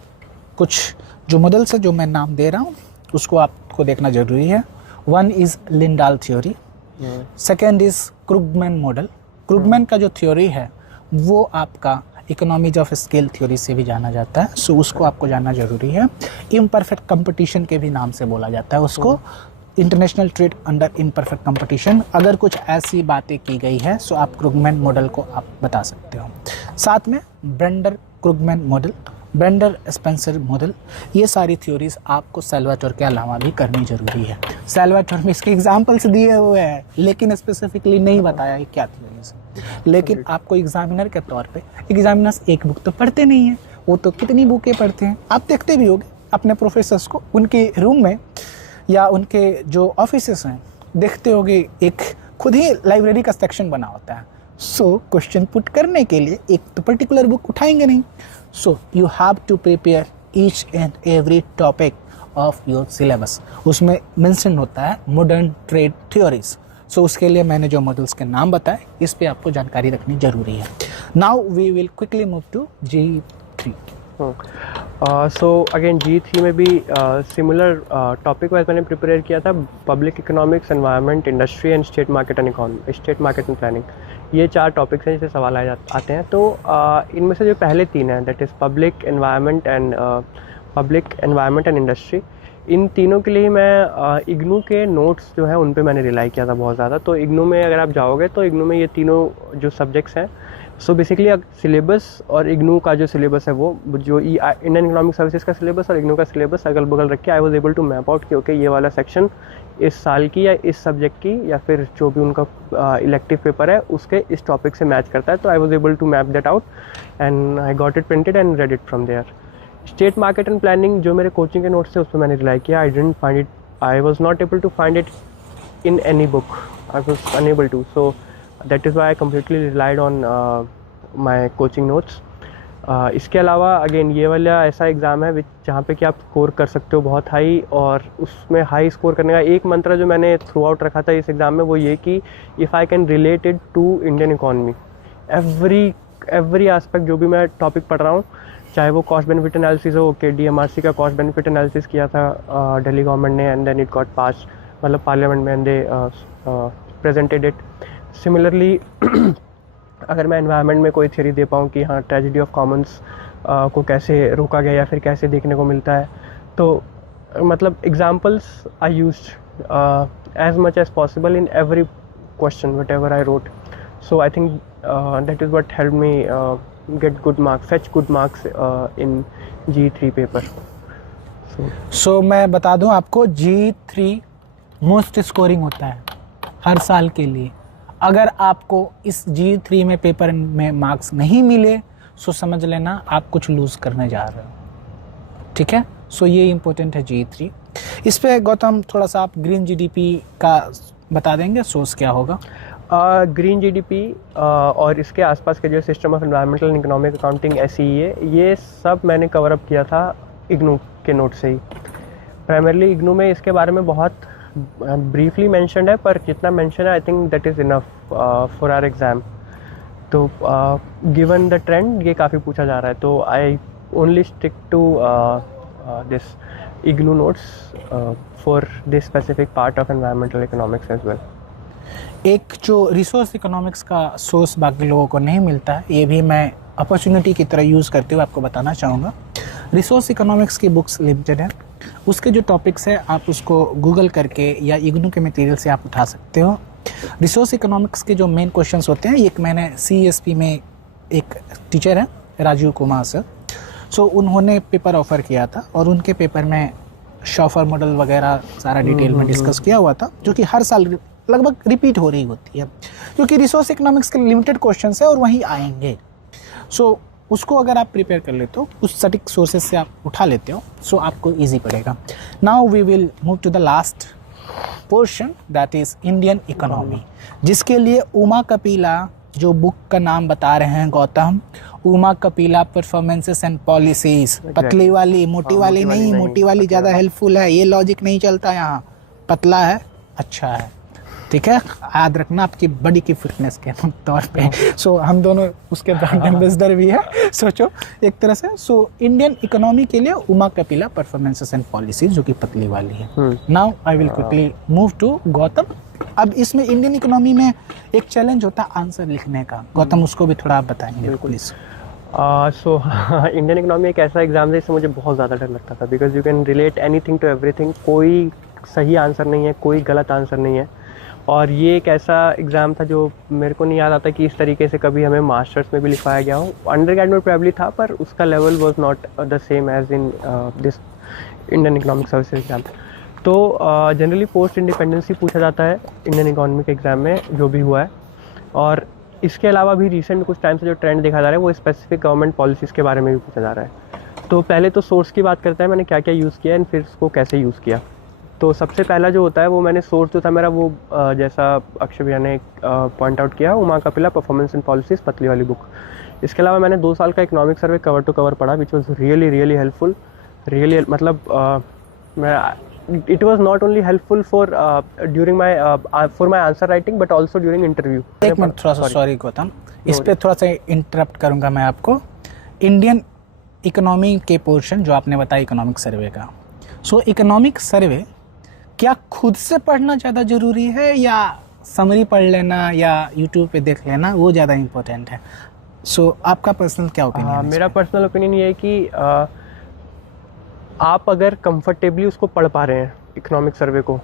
कुछ जो मॉडल्स है जो मैं नाम दे रहा हूँ उसको आपको देखना जरूरी है। One is Lindahl theory, second is Krugman model. Krugman का जो थ्योरी है वो आपका इकोनॉमीज ऑफ स्केल थ्योरी से भी जाना जाता है, सो उसको आपको जानना जरूरी है। इम्परफेक्ट कंपटीशन के भी नाम से बोला जाता है उसको, international trade under imperfect competition. अगर कुछ ऐसी बातें की गई है सो आप क्रुगमैन मॉडल को आप बता सकते हो। साथ में Brendan Krugman model, Brendan Spencer model, ये सारी थ्योरीज आपको सैल्वाटोर के अलावा भी करनी जरूरी है। सैल्वाटोर में इसके एग्जाम्पल्स दिए हुए हैं लेकिन स्पेसिफिकली नहीं बताया है क्या थ्योरीज, लेकिन आपको एग्जामिनर के तौर पे, एग्जामिनर्स एक बुक तो पढ़ते नहीं है, वो तो कितनी बुकें पढ़ते हैं। आप देखते भी होंगे अपने प्रोफेसर्स को, उनके रूम में या उनके जो ऑफिसेस हैं देखते होंगे एक खुद ही लाइब्रेरी का सेक्शन बना होता है। सो क्वेश्चन पुट करने के लिए एक तो पर्टिकुलर बुक उठाएंगे नहीं। So you have to prepare each and every topic of your syllabus. उसमें मेंशन होता है मॉडर्न ट्रेड थ्योरीज। सो उसके लिए मैंने जो मॉडल्स के नाम बताए इस पे आपको जानकारी रखनी जरूरी है। Now we will quickly move to G3। So again G3 में भी सिमिलर टॉपिक वाइज मैंने प्रिपेयर किया था, public economics, environment, industry and state market and economy, state market and planning. ये 4 टॉपिक्स हैं जिससे सवाल आते हैं। तो इनमें से जो पहले 3 हैं, that is public environment and industry, इन तीनों के लिए मैं इग्नू के नोट्स जो हैं उन पे मैंने रिलाई किया था बहुत ज़्यादा। तो इग्नू में अगर आप जाओगे तो इग्नू में ये तीनों जो सब्जेक्ट्स हैं, सो बेसिकली सिलेबस और इग्नू का जो सिलेबस है वो जो इंडियन इकोनॉमिक सर्विसेज का सिलेबस और इग्नू का सिलेबस अगल बगल रख के I was able to map out कि ओके ये वाला सेक्शन इस साल की या इस सब्जेक्ट की या फिर जो भी उनका इलेक्टिव पेपर है उसके इस टॉपिक से मैच करता है। तो I was able to map that out and I got it printed and read it from there. State market and planning जो मेरे कोचिंग के नोट्स थे उस पर मैंने रिलाई किया। I was not able to find it in any book, I was unable to, so that is why I completely relied on my coaching notes. इसके अलावा अगेन ये वाला ऐसा एग्ज़ाम है जहाँ पे कि आप स्कोर कर सकते हो बहुत हाई, और उसमें हाई स्कोर करने का एक मंत्र जो मैंने थ्रू आउट रखा था इस एग्ज़ाम में वो ये कि if I can relate it to Indian economy, every aspect जो भी मैं टॉपिक पढ़ रहा हूँ, चाहे वो कॉस्ट बेनिफिट एनालिसिस हो, कि DMRC का कॉस्ट बेनिफिट एनालिसिस किया था दिल्ली गवर्नमेंट ने एंड देन इट गॉट पास, मतलब पार्लियामेंट में, and they presented it. Similarly अगर मैं एनवायरनमेंट में कोई थ्योरी दे पाऊँ कि हाँ ट्रेजेडी ऑफ कॉमन्स को कैसे रोका गया या फिर कैसे देखने को मिलता है, तो मतलब examples I used as much as possible in every question whatever I wrote. So I think that is what help me get good marks, fetch good marks in G3 paper. So मैं बता दूं आपको G3 मोस्ट स्कोरिंग होता है हर साल के लिए। अगर आपको इस G3 में पेपर में मार्क्स नहीं मिले सो समझ लेना आप कुछ लूज़ करने जा रहे हो, ठीक है। सो ये इम्पोर्टेंट है G3। इस पे गौतम थोड़ा सा आप ग्रीन GDP का बता देंगे, सोर्स क्या होगा? ग्रीन GDP और इसके आसपास के जो system of environmental and economic accounting SEA, ये सब मैंने कवर अप किया था इग्नू के नोट से ही। प्राइमरली इग्नू में इसके बारे में बहुत ब्रीफली मेंशन्ड है, पर जितना मेंशन है I think that is enough for our exam. तो गिवन द ट्रेंड ये काफ़ी पूछा जा रहा है, तो I only stick to this IGNOU notes for this specific part of environmental economics as well. एक जो रिसोर्स इकोनॉमिक्स का सोर्स बाकी लोगों को नहीं मिलता है, ये भी मैं अपॉर्चुनिटी की तरह यूज़ करते हुए आपको बताना चाहूँगा। रिसोर्स इकोनॉमिक्स की बुक्स लिमिटेड है, उसके जो टॉपिक्स है आप उसको गूगल करके या इग्नू के मटेरियल से आप उठा सकते हो। रिसोर्स इकोनॉमिक्स के जो मेन क्वेश्चंस होते हैं, एक मैंने CESP में एक टीचर है राजीव कुमार सर, सो उन्होंने पेपर ऑफ़र किया था और उनके पेपर में शॉफर मॉडल वगैरह सारा डिटेल में डिस्कस किया हुआ था, जो कि हर साल लगभग रिपीट हो रही होती है, क्योंकि रिसोर्स इकोनॉमिक्स के लिमिटेड क्वेश्चंस है और वहीं आएंगे। सो उसको अगर आप प्रिपेयर कर लेते हो, उस सटीक सोर्सेज से आप उठा लेते हो, सो आपको ईजी पड़ेगा। Now we will move to the last portion, that is Indian economy, जिसके लिए उमा कपिला जो बुक का नाम बता रहे हैं Gautam, Uma Kapila performances and policies, पतली वाली, मोटी वाली नहीं, मोटी वाली ज़्यादा हेल्पफुल है, ये लॉजिक नहीं चलता यहाँ, पतला है अच्छा है, ठीक है, याद रखना आपकी बॉडी की फिटनेस के तौर पे। सो हम दोनों उसके ब्रांड एम्बेसडर भी है, सोचो एक तरह से। सो इंडियन इकोनॉमी के लिए Uma Kapila performances and policies, जो कि पतली वाली है। Now I will quickly move to Gautam. अब इसमें इंडियन इकोनॉमी में एक चैलेंज होता है आंसर लिखने का, गौतम उसको भी थोड़ा आप बताएंगे प्लीज। सो इंडियन इकोनॉमी एक ऐसा एग्जाम है जिससे मुझे बहुत ज़्यादा डर लगता था, because you can relate anything to everything, कोई सही आंसर नहीं है, कोई गलत आंसर नहीं है। और ये एक ऐसा एग्ज़ाम था जो मेरे को नहीं याद आता कि इस तरीके से कभी हमें मास्टर्स में भी लिखवाया गया हो। अंडर ग्रेड में प्रोबेबली था, पर उसका level was not the same as in this Indian economic services exam. तो जनरली पोस्ट इंडिपेंडेंसी पूछा जाता है इंडियन इकोनॉमिक एग्ज़ाम में, जो भी हुआ है। और इसके अलावा भी रिसेंट कुछ टाइम से जो ट्रेंड देखा जा रहा है वो स्पेसिफिक गवर्नमेंट पॉलिसीज़ के बारे में भी पूछा जा रहा है। तो पहले तो सोर्स की बात करते हैं, मैंने क्या क्या यूज़ किया एंड फिर उसको कैसे यूज़ किया। तो सबसे पहला जो होता है वो मैंने सोर्स जो था मेरा वो जैसा अक्षय भैया ने पॉइंट आउट किया, Uma Kapila performance and policies, पतली वाली बुक। इसके अलावा मैंने 2 साल का economic survey cover to cover पढ़ा, which was really really helpful, really मतलब it was not only helpful for during my for my answer writing but also during interview। एक मिनट थोड़ा सा सॉरी गौतम, इस पे थोड़ा सा इंटरप्ट करूंगा मैं आपको। इंडियन इकोनॉमी के पोर्शन जो आपने बताया इकोनॉमिक सर्वे का, सो इकोनॉमिक सर्वे क्या खुद से पढ़ना ज़्यादा ज़रूरी है या समरी पढ़ लेना या यूट्यूब पे देख लेना वो ज़्यादा इम्पोर्टेंट है? सो आपका पर्सनल क्या ओपिनियन है? मेरा पर्सनल ओपिनियन ये है कि आप अगर कंफर्टेबली उसको पढ़ पा रहे हैं इकोनॉमिक सर्वे को,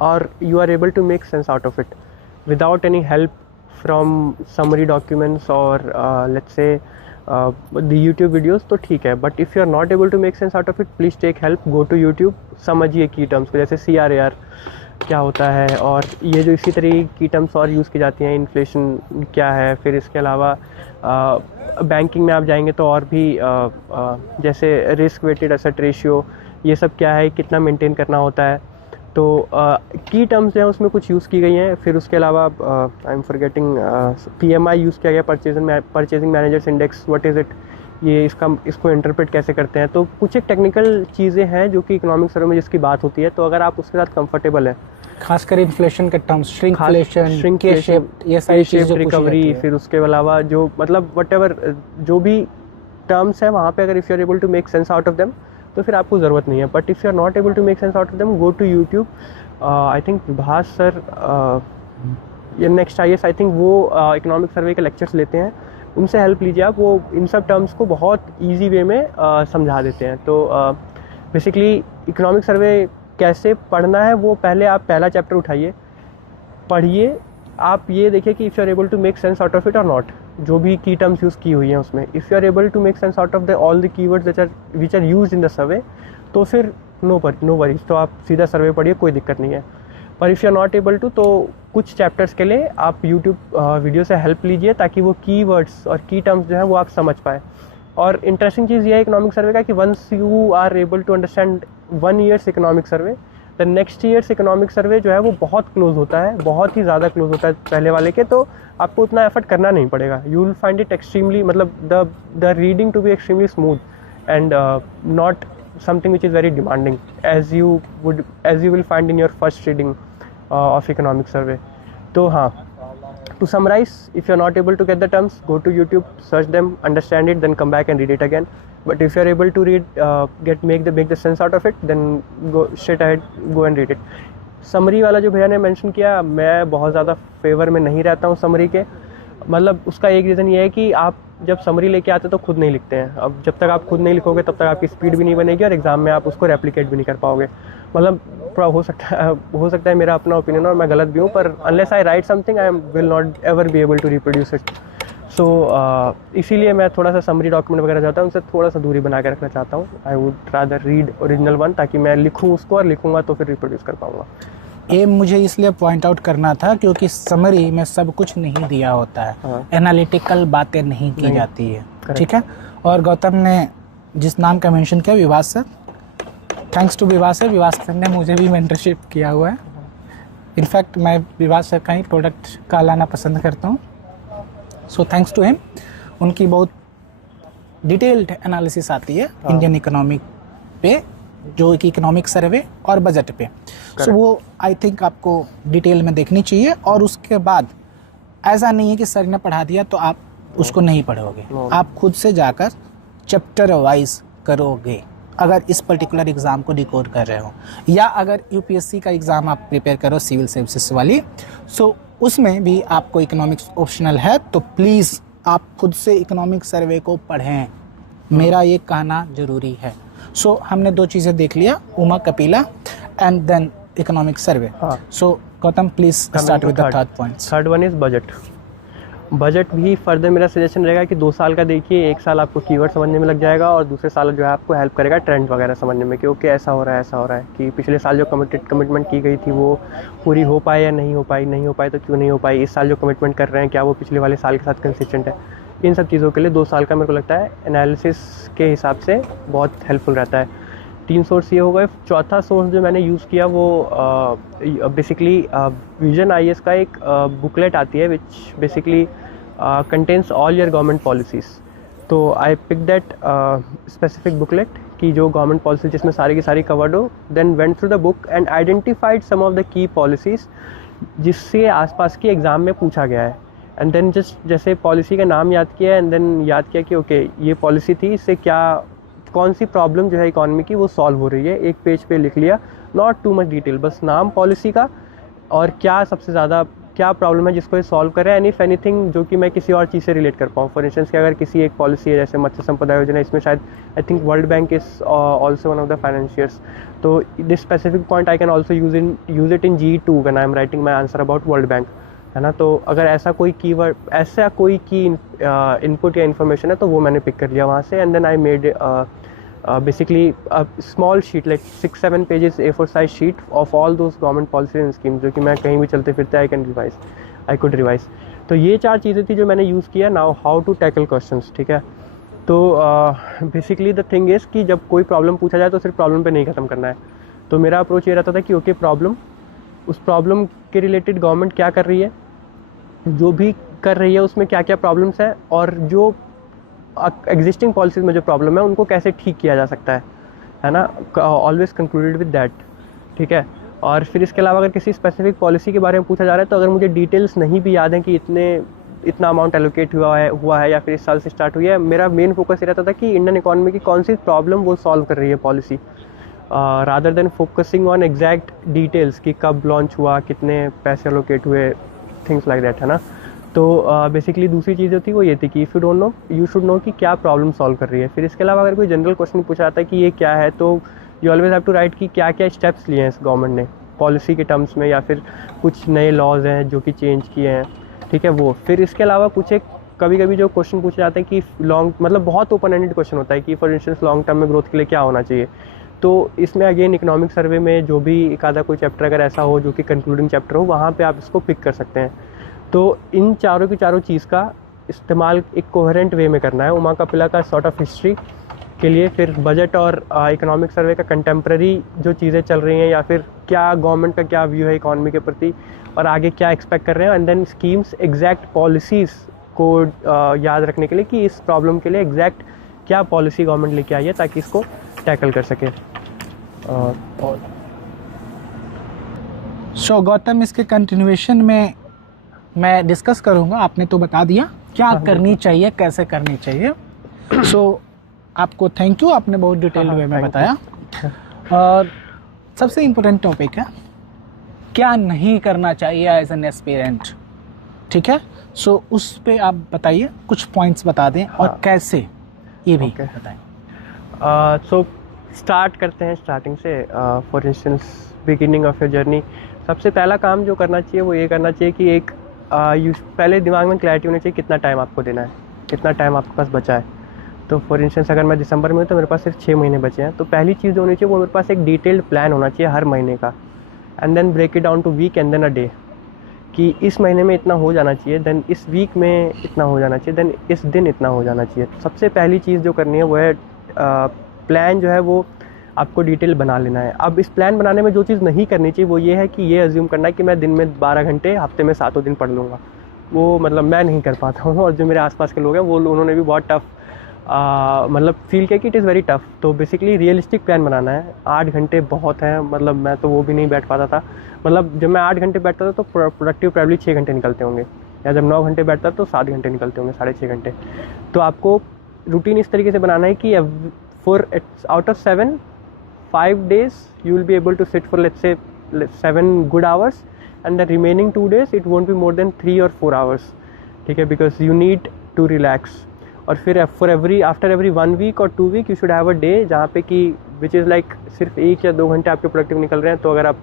और you are able to make sense out of it without any help from summary documents और let's say the YouTube videos, तो ठीक है। But if you are not able to make sense out of it, please take help, go to YouTube, समझिए की टर्म्स को, जैसे CRAR क्या होता है, और ये जो इसी तरह की टर्म्स और यूज़ की जाती हैं, इन्फ्लेशन क्या है। फिर इसके अलावा बैंकिंग में आप जाएंगे तो और भी जैसे रिस्क वेटेड एसेट रेशियो, ये सब क्या है, कितना मेंटेन करना होता है। तो की टर्म्स जो हैं उसमें कुछ यूज़ की गई हैं। फिर उसके अलावा I am forgetting, PMI use किया गया, purchasing managers index, what is it, ये इसको इंटरप्रेट कैसे करते हैं। तो कुछ एक टेक्निकल चीज़ें हैं जो कि इकोनॉमिक सर्वे में जिसकी बात होती है, तो अगर आप उसके साथ कंफर्टेबल है, खासकर इन्फ्लेशन के टर्म्स, श्रिंकफ्लेशन, ये सारी चीज़ें रिकवरी, फिर उसके अलावा जो मतलब व्हाटएवर जो भी टर्म्स हैं वहाँ पे अगर if you are able to make sense out of them तो फिर आपको ज़रूरत नहीं है। But if you are not able to make sense out of them, go to YouTube. I think Prabhas sir या नेक्स्ट IAS, आई थिंक वो इकोनॉमिक सर्वे के लेक्चर्स लेते हैं, उनसे हेल्प लीजिए आप, वो इन सब टर्म्स को बहुत ईजी वे में समझा देते हैं। तो बेसिकली इकोनॉमिक सर्वे कैसे पढ़ना है, वो पहले आप पहला चैप्टर उठाइए, पढ़िए, आप ये देखिए कि if you are able to make sense out of it और नॉट, जो भी की टर्म्स यूज़ की हुई हैं उसमें, if you are able to make sense out of the all the keywords which are used in the survey, तो फिर नो वरीज, तो आप सीधा सर्वे पढ़िए, कोई दिक्कत नहीं है। पर if you are not able to, तो कुछ चैप्टर्स के लिए आप यूट्यूब वीडियो से हेल्प लीजिए, ताकि वो कीवर्ड्स और की टर्म्स जो हैं वो आप समझ पाएँ। और इंटरेस्टिंग चीज़ ये है इकोनॉमिक सर्वे का कि once you are able to understand 1 years economic survey, the next years economic survey जो है वो बहुत क्लोज होता है, बहुत ही ज़्यादा क्लोज होता है पहले वाले के, तो आपको उतना एफर्ट करना नहीं पड़ेगा। You will find it extremely, मतलब the reading to be extremely smooth and not something which is very demanding as you will find in your first reading of economic survey. तो हाँ, to summarize, if you are not able to get the terms, go to YouTube, search them, understand it, then come back and read it again. But if you are able to read, make the sense out of it, then go straight ahead, go and read it. Summary वाला जो भैया ने मेंशन किया, मैं बहुत ज़्यादा फेवर में नहीं रहता हूँ समरी के। मतलब उसका एक रीज़न ये है कि आप जब समरी लेके आते हैं तो खुद नहीं लिखते हैं। अब जब तक आप खुद नहीं लिखोगे तब तक आपकी स्पीड भी नहीं बनेगी और एग्ज़ाम में आप उसको रेप्लिकेट भी नहीं कर पाओगे। मतलब हो सकता है मेरा अपना ओपिनियन और मैं गलत भी हूँ, पर unless I write something I will not ever be able to reproduce it. So इसीलिए मैं थोड़ा सा समरी डॉक्यूमेंट वगैरह चाहता हूँ, उनसे थोड़ा सा दूरी बना के रखना चाहता हूँ। I would rather read original one, ताकि मैं लिखूँ उसको और लिखूँगा तो फिर रिप्रोड्यूस कर पाऊँगा। ये मुझे इसलिए पॉइंट आउट करना था क्योंकि समरी में सब कुछ नहीं दिया होता है, एनालिटिकल बातें नहीं की जाती है, ठीक है। और गौतम ने जिस नाम का मेंशन किया, विवास सर, थैंक्स टू विवास सर ने मुझे भी मेंटरशिप किया हुआ है। इनफैक्ट मैं विवास सर का ही प्रोडक्ट का लाना पसंद करता हूँ, सो थैंक्स टू हिम। उनकी बहुत डिटेल्ड एनालिसिस आती है इंडियन इकोनॉमिक पे, जो कि इकोनॉमिक सर्वे और बजट पे, सो वो आई थिंक आपको डिटेल में देखनी चाहिए। और उसके बाद ऐसा नहीं है कि सर ने पढ़ा दिया तो आप उसको नहीं पढ़ोगे, आप खुद से जाकर चैप्टर वाइज करोगे अगर इस पर्टिकुलर एग्ज़ाम को डिकोड कर रहे हो, या अगर यूपीएससी का एग्ज़ाम आप प्रिपेयर करो सिविल सर्विसेज वाली, सो उसमें भी आपको इकोनॉमिक्स ऑप्शनल है, तो प्लीज़ आप खुद से इकोनॉमिक सर्वे को पढ़ें, मेरा ये कहना ज़रूरी है। सो हमने दो चीज़ें देख लिया, Uma Kapila and then economic survey. So Gautam please start with the third point. Third one is budget. Budget भी फर्दर मेरा सजेशन रहेगा कि 2 साल का देखिए, 1 साल आपको कीवर्ड समझने में लग जाएगा और दूसरे साल जो है आपको हेल्प करेगा ट्रेंड वगैरह समझने में कि ओके ऐसा हो रहा है कि पिछले साल जो कमिटमेंट की गई थी वो पूरी हो पाए या नहीं हो पाई तो क्यों नहीं हो पाई, इस साल जो कमिटमेंट कर रहे हैं क्या वो पिछले वाले साल के साथ कंसिस्टेंट है। इन सब चीज़ों के लिए 2 साल का मेरे को लगता है एनालिसिस के हिसाब से बहुत हेल्पफुल रहता है। 3 सोर्स ये हो गए। चौथा सोर्स जो मैंने यूज़ किया वो बेसिकली विजन IAS का एक बुकलेट आती है which basically contains all your government policies। तो I picked that specific booklet कि जो government policies जिसमें सारी की सारी covered हो, then went through the book and identified some of the key policies जिससे आसपास की एग्ज़ाम में पूछा गया है। एंड देन जस्ट जैसे पॉलिसी का नाम याद किया एंड देन याद किया कि ओके ये पॉलिसी थी, इससे क्या कौन सी प्रॉब्लम जो है इकॉनमी की वो सॉल्व हो रही है, एक पेज पे लिख लिया, नॉट टू मच डिटेल, बस नाम पॉलिसी का और क्या सबसे ज़्यादा क्या प्रॉब्लम है जिसको ये सॉल्व करे, एंड इफ एनीथिंग जो कि मैं किसी और चीज़ से रिलेट कर पाऊँ। फॉर इंस्टेंस कि अगर किसी एक पॉलिसी है जैसे मत्स्य संपदा योजना, इसमें शायद I think World Bank is also one of the financiers, तो this specific point I can also use it in G2 when I am writing my answer about World Bank, है ना। तो अगर ऐसा कोई कीवर्ड, ऐसा कोई की इनपुट या इन्फॉर्मेशन है तो वो मैंने पिक कर लिया वहाँ से, and then I made basically a small sheet like 6-7 pages A4 size sheet of all those government policies and schemes जो कि मैं कहीं भी चलते फिरते I could revise। तो ये 4 चीज़ें थी जो मैंने यूज़ किया। Now how to tackle questions, ठीक है। तो बेसिकली द थिंग इज़ कि जब कोई प्रॉब्लम पूछा जाए तो सिर्फ प्रॉब्लम पे नहीं ख़त्म करना है। तो मेरा अप्रोच ये रहता था कि ओके प्रॉब्लम, उस प्रॉब्लम के रिलेटेड गवर्नमेंट क्या कर रही है, जो भी कर रही है उसमें क्या क्या प्रॉब्लम्स है, और जो एग्जिस्टिंग पॉलिसीज में जो प्रॉब्लम है उनको कैसे ठीक किया जा सकता है ना। ऑलवेज कंक्लूडेड विद दैट, ठीक है। और फिर इसके अलावा अगर किसी स्पेसिफिक पॉलिसी के बारे में पूछा जा रहा है तो अगर मुझे डिटेल्स नहीं भी याद है कि इतना अमाउंट एलोकेट हुआ है या फिर इस साल से स्टार्ट हुई है, मेरा मेन फोकस ये रहता था कि इंडियन इकोनॉमी की कौन सी प्रॉब्लम वो सॉल्व कर रही है policy, rather than focusing on exact details कि कब लॉन्च हुआ, कितने पैसे एलोकेट हुए, थिंग्स लाइक दैट, है ना। तो बेसिकली दूसरी चीज़ जो थी वो ये थी कि if you don't no you should know कि क्या प्रॉब्लम सॉल्व कर रही है। फिर इसके अलावा अगर कोई जनरल क्वेश्चन पूछा जाता है कि ये क्या है, तो you always have to write कि क्या क्या स्टेप्स लिए हैं इस गवर्नमेंट ने पॉलिसी के टर्म्स में, या फिर कुछ नए लॉज हैं जो कि चेंज किए हैं, ठीक है वो। फिर इसके अलावा कुछ एक कभी कभी जो क्वेश्चन पूछे जाते हैं कि लॉन्ग, मतलब बहुत ओपन एंडेड क्वेश्चन होता है कि फॉर इंस्टेंस लॉन्ग टर्म में ग्रोथ के लिए क्या होना चाहिए। तो इसमें अगेन इकोनॉमिक सर्वे में जो भी एक आधा कोई चैप्टर अगर ऐसा हो जो कि कंक्लूडिंग चैप्टर हो, वहाँ पे आप इसको पिक कर सकते हैं। तो इन चारों की चारों चीज़ का इस्तेमाल एक कोहेरेंट वे में करना है। उमा कपिला का सॉर्ट ऑफ हिस्ट्री के लिए, फिर बजट और इकोनॉमिक सर्वे का कंटेम्प्रेरी जो चीज़ें चल रही हैं, या फिर क्या गवर्नमेंट का क्या व्यू है इकोनॉमी के प्रति और आगे क्या एक्सपेक्ट कर रहे हैं, and then schemes, exact policies को याद रखने के लिए कि इस प्रॉब्लम के लिए एग्जैक्ट क्या पॉलिसी गवर्नमेंट लेके आई है ताकि इसको टैकल कर सके। सो गौतम, इसके कंटिन्यूएशन में मैं डिस्कस करूंगा। आपने तो बता दिया क्या करनी चाहिए, कैसे करनी चाहिए। सो आपको थैंक यू, आपने बहुत डिटेल वे में बताया। और सबसे इम्पोर्टेंट टॉपिक है क्या नहीं करना चाहिए एज एन एस्पिरेंट। ठीक है। सो उस पे आप बताइए, कुछ पॉइंट्स बता दें और कैसे, ये भी बताएं। सो स्टार्ट करते हैं स्टार्टिंग से। For instance beginning of your journey, सबसे पहला काम जो करना चाहिए वो ये करना चाहिए कि एक पहले दिमाग में क्लैरिटी होनी चाहिए कितना टाइम आपको देना है, कितना टाइम आपके पास बचा है। तो फॉर इंस्टेंस अगर मैं दिसंबर में हूँ तो मेरे पास सिर्फ 6 महीने बचे हैं, तो पहली चीज़ जो होनी चाहिए वो मेरे पास एक डिटेल्ड प्लान होना चाहिए हर महीने का, and then break it down to week and then a day, कि इस महीने में इतना हो जाना चाहिए, देन इस वीक में इतना हो जाना चाहिए, देन इस दिन इतना हो जाना चाहिए। सबसे पहली चीज़ जो करनी है वो है प्लान जो है वो आपको डिटेल बना लेना है। अब इस प्लान बनाने में जो चीज़ नहीं करनी चाहिए वो ये है कि ये अज्यूम करना है कि मैं दिन में 12 घंटे हफ्ते में 7 दिन पढ़ लूँगा। वो मतलब मैं नहीं कर पाता हूँ, और जो मेरे आसपास के लोग हैं वो उन्होंने भी बहुत टफ मतलब फील किया कि इट इज़ वेरी टफ। तो बेसिकली रियलिस्टिक प्लान बनाना है। 8 घंटे बहुत हैं, मतलब मैं तो वो भी नहीं बैठ पाता था। मतलब जब मैं 8 घंटे बैठता था तो प्रोडक्टिव प्रॉब्ली 6 घंटे निकलते होंगे, या जब 9 घंटे बैठता तो 7 घंटे निकलते होंगे, 6.5 घंटे। तो आपको रूटीन इस तरीके से बनाना है कि for out of 7, 5 days you will be able to sit for let's say 7 good hours, and the remaining 2 days it won't be more than 3 or 4 hours, ठीक है, because you need to relax। और फिर after every 1 week or 2 week you should have a day जहाँ पे कि which is like सिर्फ 1 या 2 घंटे आपके प्रोडक्टिव निकल रहे हैं। तो अगर आप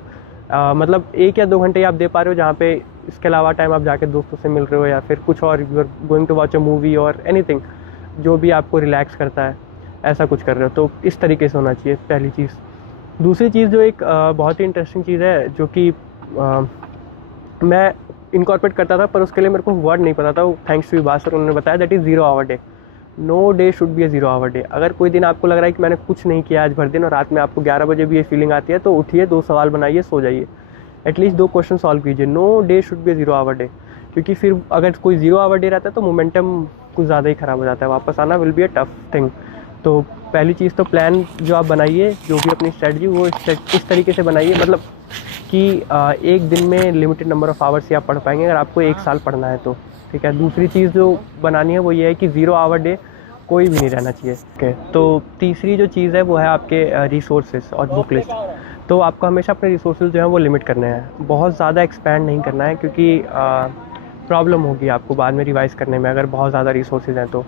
मतलब 1 या 2 घंटे आप दे पा रहे हो जहाँ पे इसके अलावा टाइम आप जाके दोस्तों से मिल रहे हो, या फिर कुछ और you are going to watch a movie और एनीथिंग जो भी आपको रिलैक्स करता है, ऐसा कुछ कर रहे हो, तो इस तरीके से होना चाहिए पहली चीज़। दूसरी चीज़ जो एक बहुत ही इंटरेस्टिंग चीज़ है जो कि मैं इनकॉर्पोरेट करता था, पर उसके लिए मेरे को वर्ड नहीं पता था, थैंक्स टू विभास सर, उन्होंने बताया that is 0 hour day. No day should be a 0 hour day. अगर कोई दिन आपको लग रहा है कि मैंने कुछ नहीं किया आज भर दिन, और रात में आपको 11 बजे भी ये फीलिंग आती है, तो उठिए, 2 सवाल बनाइए, सो जाइए, एटलीस्ट 2 क्वेश्चन सॉल्व कीजिए। No day should be a 0 hour day, क्योंकि फिर अगर कोई 0 hour डे रहता है तो मोमेंटम कुछ ज़्यादा ही ख़राब हो जाता है, वापस आना will be a tough thing. तो पहली चीज़ तो प्लान जो आप बनाइए, जो भी अपनी स्ट्रेटजी वो इस तरीके से बनाइए, मतलब कि एक दिन में लिमिटेड नंबर ऑफ़ आवर्स ही आप पढ़ पाएंगे अगर आपको 1 साल पढ़ना है तो, ठीक है। दूसरी चीज़ जो बनानी है वो ये है कि 0 hour डे कोई भी नहीं रहना चाहिए, ठीक है। तो तीसरी जो चीज़ है वो है आपके रिसोर्सेज और बुक लिस्ट। तो आपको हमेशा अपने रिसोर्सेज जो हैं वो लिमिट करने हैं, बहुत ज़्यादा एक्सपैंड नहीं करना है, क्योंकि प्रॉब्लम होगी आपको बाद में रिवाइज़ करने में अगर बहुत ज़्यादा रिसोर्सेज हैं तो,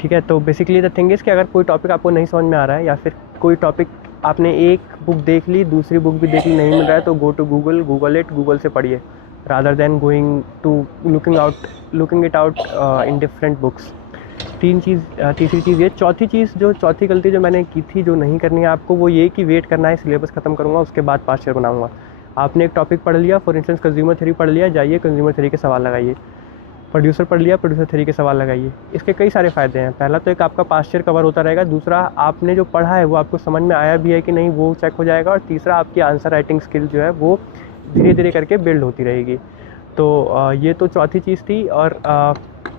ठीक है। तो बेसिकली द थिंग इज़ कि अगर कोई टॉपिक आपको नहीं समझ में आ रहा है, या फिर कोई टॉपिक आपने एक बुक देख ली, दूसरी बुक भी देख ली, नहीं मिल रहा है, तो गो टू गूगल से पढ़िए, rather than going to looking it out in different books. तीसरी चीज़ ये। चौथी गलती जो मैंने की थी, जो नहीं करनी है आपको, वो ये कि वेट करना है सिलेबस ख़त्म करूँगा उसके बाद पास्ट ईयर बनाऊँगा। आपने एक टॉपिक पढ़ लिया, फॉर इंस्टेंस कंज्यूमर थ्योरी पढ़ लिया, जाइए कंज्यूमर थ्योरी के सवाल लगाइए। प्रोड्यूसर पढ़ लिया, प्रोड्यूसर थ्योरी के सवाल लगाइए। इसके कई सारे फ़ायदे हैं। पहला तो एक आपका पास्ट ईयर कवर होता रहेगा, दूसरा आपने जो पढ़ा है वो आपको समझ में आया भी है कि नहीं वो चेक हो जाएगा, और तीसरा आपकी आंसर राइटिंग स्किल जो है वो धीरे धीरे करके बिल्ड होती रहेगी। तो ये तो चौथी चीज़ थी। और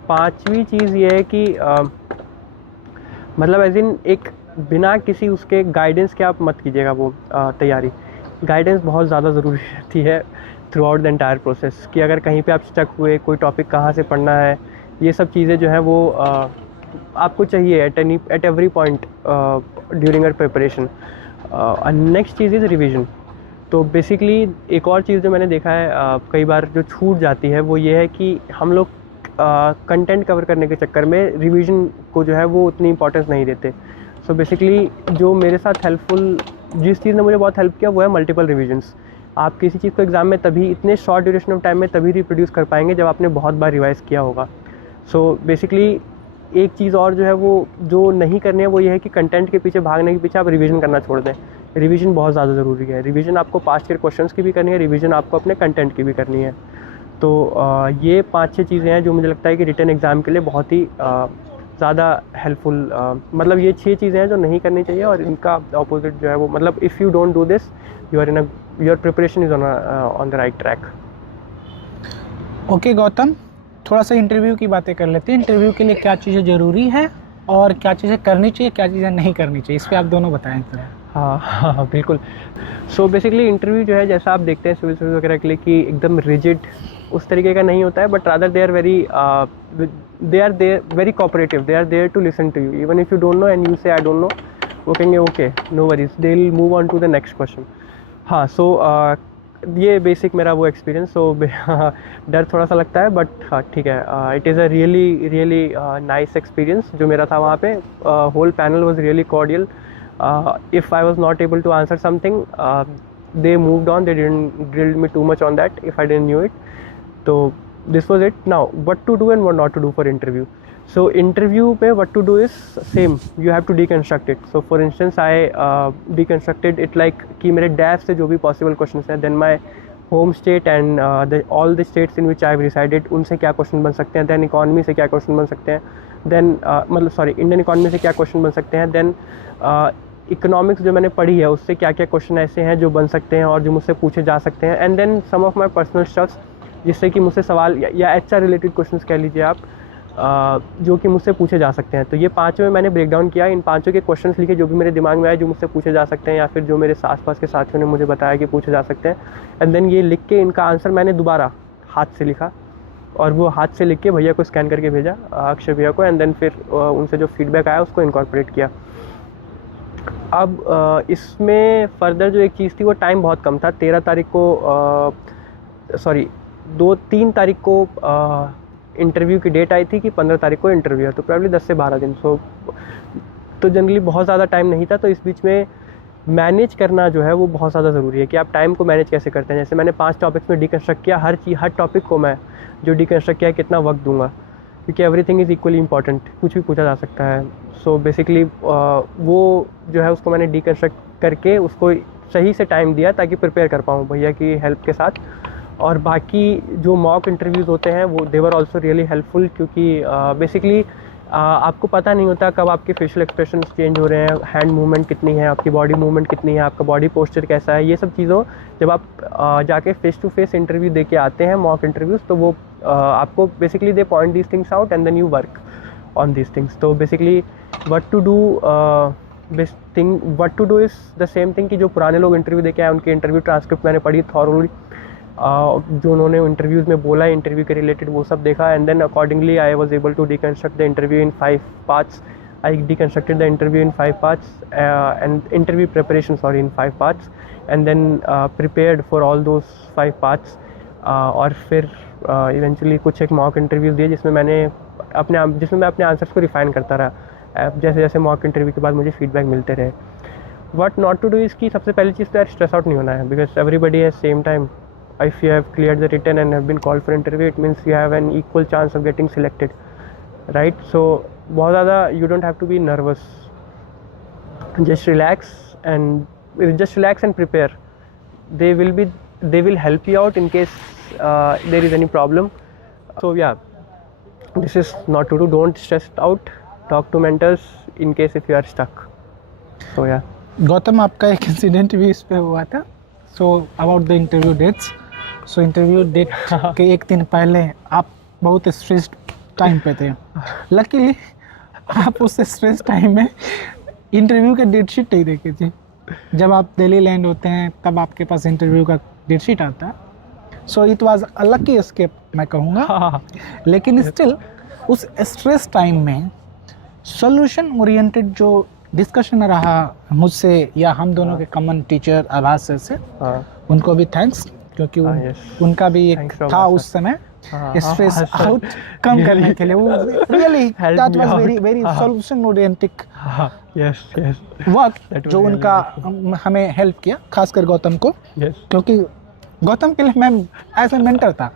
पाँचवीं चीज़ ये है कि मतलब एज इन एक बिना किसी उसके गाइडेंस के आप मत कीजिएगा वो तैयारी। गाइडेंस बहुत ज़्यादा ज़रूरी रहती है through out the entire process, कि अगर कहीं पे आप स्टक हुए, कोई टॉपिक कहाँ से पढ़ना है, ये सब चीज़ें जो हैं वो आपको चाहिए at every point during our preparation. Next चीज़ इज़ रिवीजन। तो बेसिकली एक और चीज़ जो मैंने देखा है कई बार जो छूट जाती है वो ये है कि हम लोग कंटेंट कवर करने के चक्कर में रिवीजन को जो है वो उतनी इंपॉर्टेंस नहीं देते। सो बेसिकली जो मेरे साथ हेल्पफुल, जिस चीज़ ने मुझे बहुत हेल्प किया वो है मल्टीपल रिवीजन्स। आप किसी चीज़ को एग्ज़ाम में तभी इतने शॉर्ट ड्यूरेशन ऑफ टाइम में तभी रिप्रोड्यूस कर पाएंगे जब आपने बहुत बार रिवाइज़ किया होगा। सो बेसिकली एक चीज़ और जो है वो जो नहीं करनी है वो ये है कि कंटेंट के पीछे भागने के पीछे आप रिवीजन करना छोड़ दें। रिवीजन बहुत ज़्यादा ज़रूरी है। रिवीजन आपको पास्ट ईयर क्वेश्चंस की भी करनी है, रिवीजन आपको अपने कंटेंट की भी करनी है। तो ये 5-6 चीज़ें हैं जो मुझे लगता है कि रिटन एग्ज़ाम के लिए बहुत ही ज़्यादा हेल्पफुल, मतलब ये 6 चीज़ें हैं जो नहीं करनी चाहिए, और इनका अपोजिट जो है वो, मतलब if you don't do this your preparation is on the right track. Okay Gautam, थोड़ा सा इंटरव्यू की बातें कर लेते हैं। इंटरव्यू के लिए क्या चीज़ें ज़रूरी हैं और क्या चीज़ें करनी चाहिए, क्या चीज़ें नहीं करनी चाहिए, इस पर आप दोनों बताएं थोड़ा। हाँ बिल्कुल। सो बेसिकली इंटरव्यू जो है जैसा आप देखते हैं सिविल सर्विस वगैरह के लिए कि एकदम रिजिड उस तरीके का नहीं होता है, but rather they are very cooperative, they are there to listen to you even if you don't know and you say I don't know, वो कहेंगे okay no worries, they will move on to the next question. हाँ, सो ये बेसिक मेरा वो एक्सपीरियंस, सो डर थोड़ा सा लगता है, बट हाँ ठीक है, it is a really nice experience जो मेरा था वहाँ पे. Whole panel was really cordial. If I was not able to answer something, they moved on, they didn't grill me too much on that if I didn't knew it. So this was it. Now what to do and what not to do for interview. So interview पे what to do is same, you have to deconstruct it. So for instance I deconstructed it like कि मेरे DAF से जो भी possible questions हैं, then my home state and all the states in which I have resided, उनसे क्या question बन सकते हैं, then economy से क्या question बन सकते हैं, then मतलब sorry Indian economy से क्या question बन सकते हैं, then इकोनॉमिक्स जो मैंने पढ़ी है उससे क्या क्या क्वेश्चन ऐसे हैं जो बन सकते हैं और जो मुझसे पूछे जा सकते हैं, and then some of my personal stuffs जिससे कि मुझसे सवाल या HR रिलेटेड क्वेश्चंस कह लीजिए आप, जो कि मुझसे पूछे जा सकते हैं. तो ये पाँचों में मैंने ब्रेक डाउन किया, इन पाँचों के क्वेश्चंस लिखे जो भी मेरे दिमाग में आए जो मुझसे पूछे जा सकते हैं या फिर जो मेरे आसपास के साथियों ने मुझे बताया कि पूछे जा सकते हैं, एंड देन ये लिख के इनका आंसर मैंने दोबारा हाथ से लिखा और वो हाथ से लिख के भैया को स्कैन करके भेजा, अक्षय भैया को, एंड देन फिर उनसे जो फीडबैक आया उसको इनकॉर्पोरेट किया. अब इसमें फर्दर जो एक चीज़ थी वो टाइम बहुत कम था. 13 तारीख को 3 तारीख को इंटरव्यू की डेट आई थी कि 15 तारीख को इंटरव्यू है, तो प्रॉब्ली 10 से 12 दिन. तो जनरली बहुत ज़्यादा टाइम नहीं था. तो इस बीच में मैनेज करना जो है वो बहुत ज़्यादा ज़रूरी है कि आप टाइम को मैनेज कैसे करते हैं. जैसे मैंने 5 टॉपिक्स में डिकन्स्ट्रक्ट किया, हर टॉपिक को मैं जो डिकन्स्ट्रक्ट किया कितना वक्त दूंगा, क्योंकि एवरीथिंग इज़ इक्वली इंपॉर्टेंट, कुछ भी पूछा जा सकता है. सो बेसिकली वो जो है उसको मैंने डिकन्स्ट्रक्ट करके उसको सही से टाइम दिया ताकि प्रिपेयर कर पाऊँ भैया की हेल्प के साथ. और बाकी जो मॉक इंटरव्यूज़ होते हैं वो दे वर ऑल्सो रियली हेल्पफुल, क्योंकि बेसिकली आपको पता नहीं होता कब आपके फेशियल एक्सप्रेशन चेंज हो रहे हैं, हैंड मूवमेंट कितनी है, आपकी बॉडी मूवमेंट कितनी है, आपका बॉडी पोस्चर कैसा है. ये सब चीज़ों जब आप जाके फेस टू फेस इंटरव्यू दे के आते हैं मॉक इंटरव्यूज़, तो वो आपको basically they point these things out and then you work on these things. तो basically what to do is the same thing कि जो पुराने लोग इंटरव्यू दे के आए उनके इंटरव्यू ट्रांसक्रिप्ट मैंने पढ़ी थॉरली, जो उन्होंने इंटरव्यूज़ में बोला इंटरव्यू के रिलेटेड वो सब देखा, and then accordingly I was able to deconstruct the interview in 5 parts. I deconstructed the interview in 5 parts and interview preparation in 5 parts, and then prepared for all those 5 parts. और फिर इवेंचुअली कुछ एक मॉक इंटरव्यू दिए जिसमें मैं अपने आंसर्स को रिफाइन करता रहा जैसे जैसे मॉक इंटरव्यू के बाद मुझे फीडबैक मिलते रहे. व्हाट नॉट टू डू इसकी सबसे पहली चीज़ तो यार स्ट्रेस आउट नहीं होना है, because everybody has same time. If you have cleared the written and have been called for interview, it means you have an equal chance of getting selected, right? So बहुत ज़्यादा you don't have to be nervous. Just relax and prepare. They will help you out in case there is any problem. So yeah, this is not to do. Don't stress out. Talk to mentors in case if you are stuck. So yeah. Gautam, आपका एक इंसिडेंट भी इस पे हुआ था. So about the interview dates. So interview date के एक दिन पहले आप बहुत स्ट्रेस्ड टाइम पे थे. लकीली आप उस स्ट्रेस टाइम में इंटरव्यू का डेट शीट नहीं देखे थे. जब आप दिल्ली लैंड होते हैं तब आपके पास इंटरव्यू का डेट शीट आता है. So it was a lucky escape मैं कहूँगा. लेकिन स्टिल उस स्ट्रेस टाइम में सॉल्यूशन ओरिएंटेड जो डिस्कशन रहा मुझसे या हम दोनों के कॉमन टीचर आभास सर से, उनको भी थैंक्स, क्योंकि उनका भी एक था उस समय स्ट्रेस आउट कम करने के लिए. वो really that was very solution oriented work जो उनका हमें हेल्प किया, खासकर गौतम को. क्योंकि गौतम के लिए मैं एज ए मेंटर था,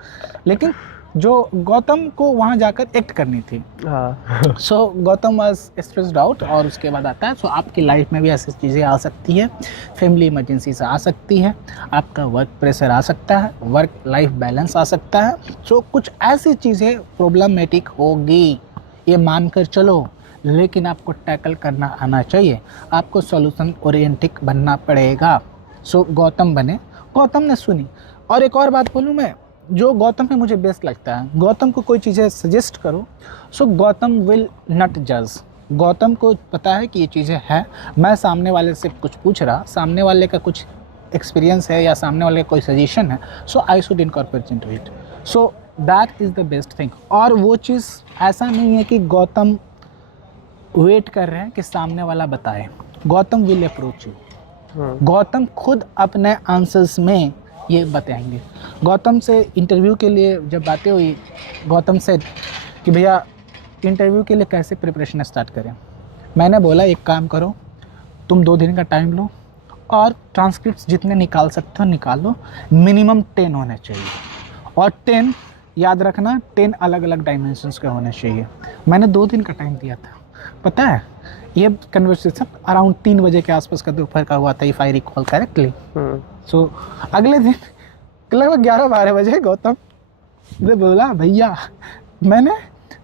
लेकिन जो गौतम को वहाँ जाकर एक्ट करनी थी. सो गौतम वाज स्ट्रेस्ड आउट. और उसके बाद आता है सो आपकी लाइफ में भी ऐसी चीज़ें आ सकती है, फैमिली इमरजेंसी से आ सकती है, आपका वर्क प्रेशर आ सकता है, वर्क लाइफ बैलेंस आ सकता है. सो कुछ ऐसी चीज़ें प्रॉब्लमेटिक होगी, ये मानकर चलो, लेकिन आपको टैकल करना आना चाहिए. आपको सॉल्यूशन ओरिएंटेड बनना पड़ेगा. सो गौतम बने, गौतम ने सुनी. और एक और बात बोलूँ मैं, जो गौतम में मुझे बेस्ट लगता है, गौतम को कोई चीज़ें सजेस्ट करो, सो गौतम विल नॉट जज. गौतम को पता है कि ये चीज़ें हैं, मैं सामने वाले से कुछ पूछ रहा, सामने वाले का कुछ एक्सपीरियंस है या सामने वाले का कोई सजेशन है, so I should incorporate into it. So that is the best thing. और वो चीज़ ऐसा नहीं है कि गौतम वेट कर रहे हैं कि सामने वाला बताए. Gautam will approach you. Gautam खुद अपने आंसर्स में ये बताएंगे। गौतम से इंटरव्यू के लिए जब बातें हुई, गौतम से कि भैया इंटरव्यू के लिए कैसे प्रिपरेशन स्टार्ट करें। मैंने बोला एक काम करो, तुम 2 दिन का टाइम लो और ट्रांसक्रिप्ट्स जितने निकाल सकते हो निकाल लो, मिनिमम 10 होने चाहिए। और 10 याद रखना, 10 अलग अलग डायमेंशंस के होने चाहिए। मैंने 2 दिन का टाइम दिया था। पता है ये कन्वर्सेशन अराउंड 3 बजे के आसपास का दोपहर का हुआ था, इफ़ आई रिकॉल करेक्टली। सो अगले दिन लगभग 11-12 बजे गौतम ने बोला भैया मैंने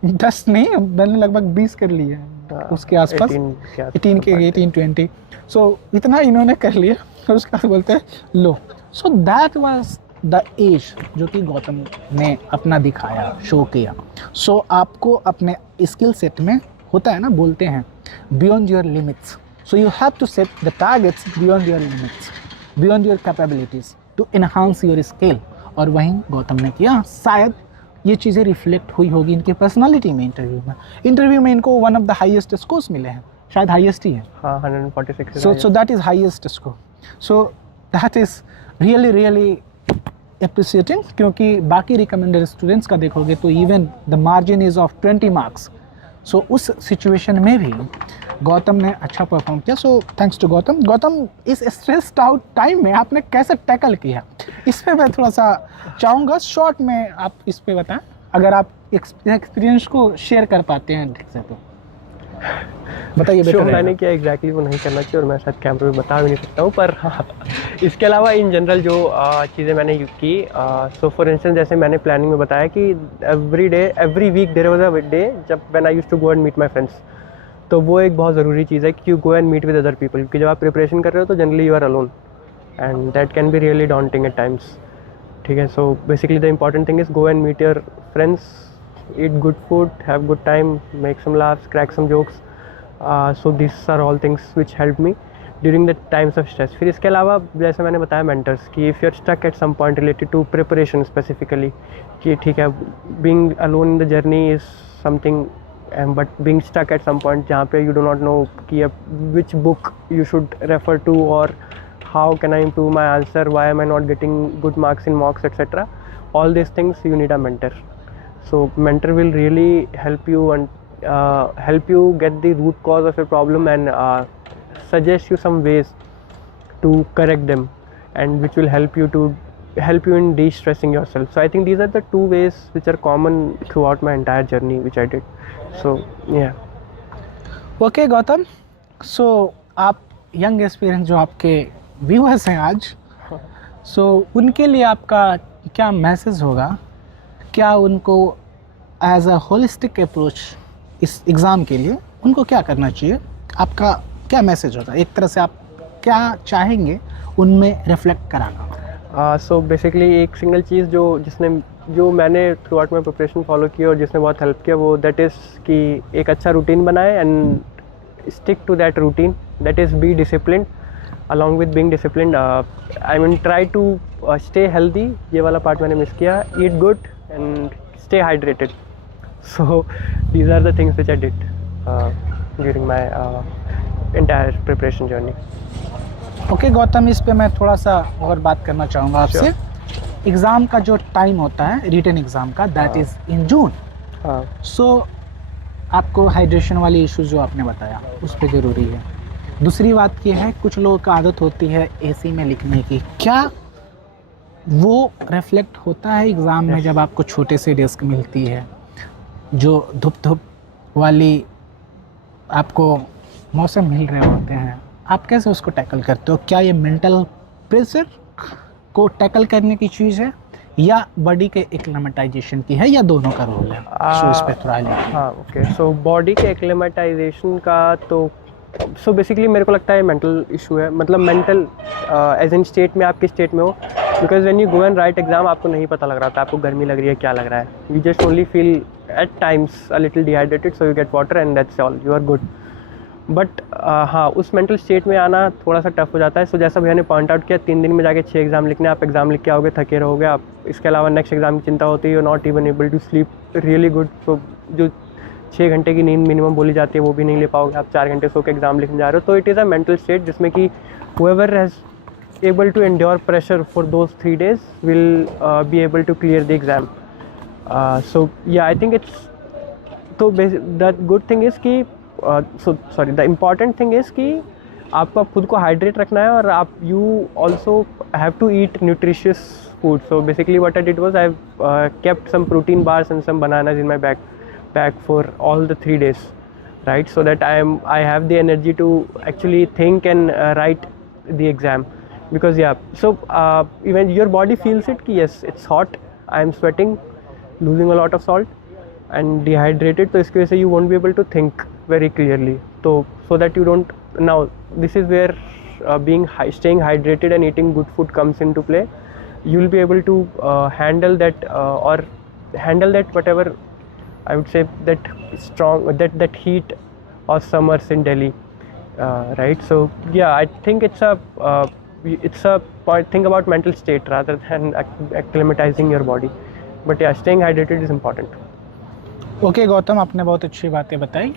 10 नहीं, मैंने लगभग 20 कर लिए हैं उसके आसपास, 18-20। सो इतना इन्होंने कर लिया और उसके बाद बोलते हैं लो। So that was the edge जो कि गौतम ने अपना दिखाया, शो किया। सो आपको अपने स्किल सेट में होता है ना, बोलते हैं beyond your limits. So you have to set the targets beyond your limits, beyond your capabilities to enhance your skill. और वहीं गौतम ने किया। शायद ये चीज़ें रिफ्लेक्ट हुई होगी इनकी पर्सनालिटी में। इंटरव्यू में इनको one of the highest scores मिले हैं, शायद हाईएस्ट ही है। हाँ 146। So that is highest score. So that is really appreciating, क्योंकि बाकी रिकमेंडेड स्टूडेंट्स का देखोगे तो even the margin is of 20 marks. So उस सिचुएशन में भी गौतम ने अच्छा परफॉर्म किया। So thanks to Gautam. Gautam is stressed out time में आपने कैसे टैकल किया, इस पर मैं थोड़ा सा चाहूँगा शॉर्ट में आप इस पे बताएं, अगर आप एक्सपीरियंस को शेयर कर पाते हैं ठीक से तो बताइए। जो मैंने किया एग्जैक्टली वो नहीं करना चाहिए और मैं शायद कैमरे में बता भी नहीं सकता हूँ, पर हाँ इसके अलावा इन जनरल जो चीज़ें मैंने की, सो फॉर इंस्टेंस जैसे मैंने प्लानिंग में बताया कि every week there was a day जब when I used to go and meet my friends. तो वो एक बहुत ज़रूरी चीज़ है कि you go and meet with other people, क्योंकि जब आप प्रिपरेशन कर रहे हो तो generally you are alone and that can be really daunting at times. ठीक है, so basically the important thing is go and meet your friends, eat good food, have good time, make some laughs, crack some jokes. So these are all things which helped me during the times of stress. फिर इसके अलावा जैसे मैंने बताया mentors कि if you're stuck at some point related to preparation specifically, कि ठीक है being alone in the journey is something, but being stuck at some point जहाँ पे you do not know कि which book you should refer to or how can I improve my answer, why am I not getting good marks in mocks, etc. All these things you need a mentor. So mentor will really help you and help you get the root cause of your problem and suggest you some ways to correct them, and which will help you in de-stressing yourself. So I think these are the 2 ways which are common throughout my entire journey which I did. So yeah. Okay Gautam, so आप यंग एक्सपीरियंस जो आपके व्यूअर्स हैं आज, so उनके लिए आपका क्या मैसेज होगा, क्या उनको एज अ होलिस्टिक अप्रोच इस एग्ज़ाम के लिए उनको क्या करना चाहिए, आपका क्या मैसेज होगा, एक तरह से आप क्या चाहेंगे उनमें रिफ्लेक्ट कराना? सो बेसिकली एक सिंगल चीज़ जो मैंने थ्रू आउट में प्रिपरेशन फॉलो की और जिसने बहुत हेल्प किया वो दैट इज़ कि एक अच्छा रूटीन बनाए and stick to that routine, that is be disciplined. along with being disciplined, I mean try to stay healthy, ये वाला पार्ट मैंने मिस किया, eat good and stay hydrated. So these are the things which I did during my entire preparation journey. Okay Gautam, इस पे मैं थोड़ा सा और बात करना चाहूँगा आपसे। एग्ज़ाम का जो टाइम होता है रिटन एग्ज़ाम का, दैट इज़ इन जून। सो आपको हाइड्रेशन वाली इशू जो आपने बताया उस पर ज़रूरी है। दूसरी बात ये है, कुछ लोगों का आदत होती है एसी में लिखने की, क्या वो रिफ्लेक्ट होता है एग्ज़ाम में जब आपको छोटे से डेस्क मिलती है, जो धूप वाली आपको मौसम मिल रहे होते हैं, आप कैसे उसको टैकल करते हो? क्या ये मेंटल प्रेशर को टैकल करने की चीज़ है या बॉडी के एक्लेमेटाइजेशन की है, या दोनों का रोल है? सो इस पे थोड़ा हाँ ओके, सो बॉडी के एक्लेमेटाइजेशन का तो सो बेसिकली मेरे को लगता है मेंटल इशू है, मतलब मेंटल एज इन स्टेट में आप किस स्टेट में हो, because when you go and right exam आपको नहीं पता लग रहा था आपको गर्मी लग रही है क्या लग रहा है, you just only feel at times a little dehydrated, so you get water and that's all, you are good. But हाँ उस मेंटल स्टेट में आना थोड़ा सा टफ हो जाता है। सो जैसा भैया ने पॉइंट आउट किया, 3 दिन में जाके 6 एग्जाम लिखने, आप एग्जाम लिख के आओगे थके रहोगे आप, इसके अलावा नेक्स्ट एग्जाम की चिंता होती है, you not even able to sleep really good. So जो 6 घंटे की नींद मिनिमम बोली जाती है वो भी नहीं ले पाओगे, आप 4 घंटे सो के एग्ज़ाम लिखने जा रहे हो। तो it is a mental state जिसमें कि whoever has able to endure pressure for those 3 days will be able to clear the exam. So yeah, I think it's the good thing is कि the important thing is कि आपको खुद को हाइड्रेट रखना है और आप you also have to eat nutritious food. So basically what I did was I kept some protein bars and some bananas in my backpack for all the 3 days, right? So that I have the energy to actually think and write the exam. Because yeah, so even your body feels it कि yes, it's hot, I am sweating, losing a lot of salt and dehydrated, तो इसकी वजह से you won't be able to think very clearly. So that you don't, now this is where staying hydrated and eating good food comes into play. You will be able to handle that whatever I would say that heat of summers in Delhi, right? So yeah, I think it's a thing about mental state rather than acclimatizing your body. But yeah, staying hydrated is important. Okay Gautam, आपने बहुत अच्छी बातें बताई.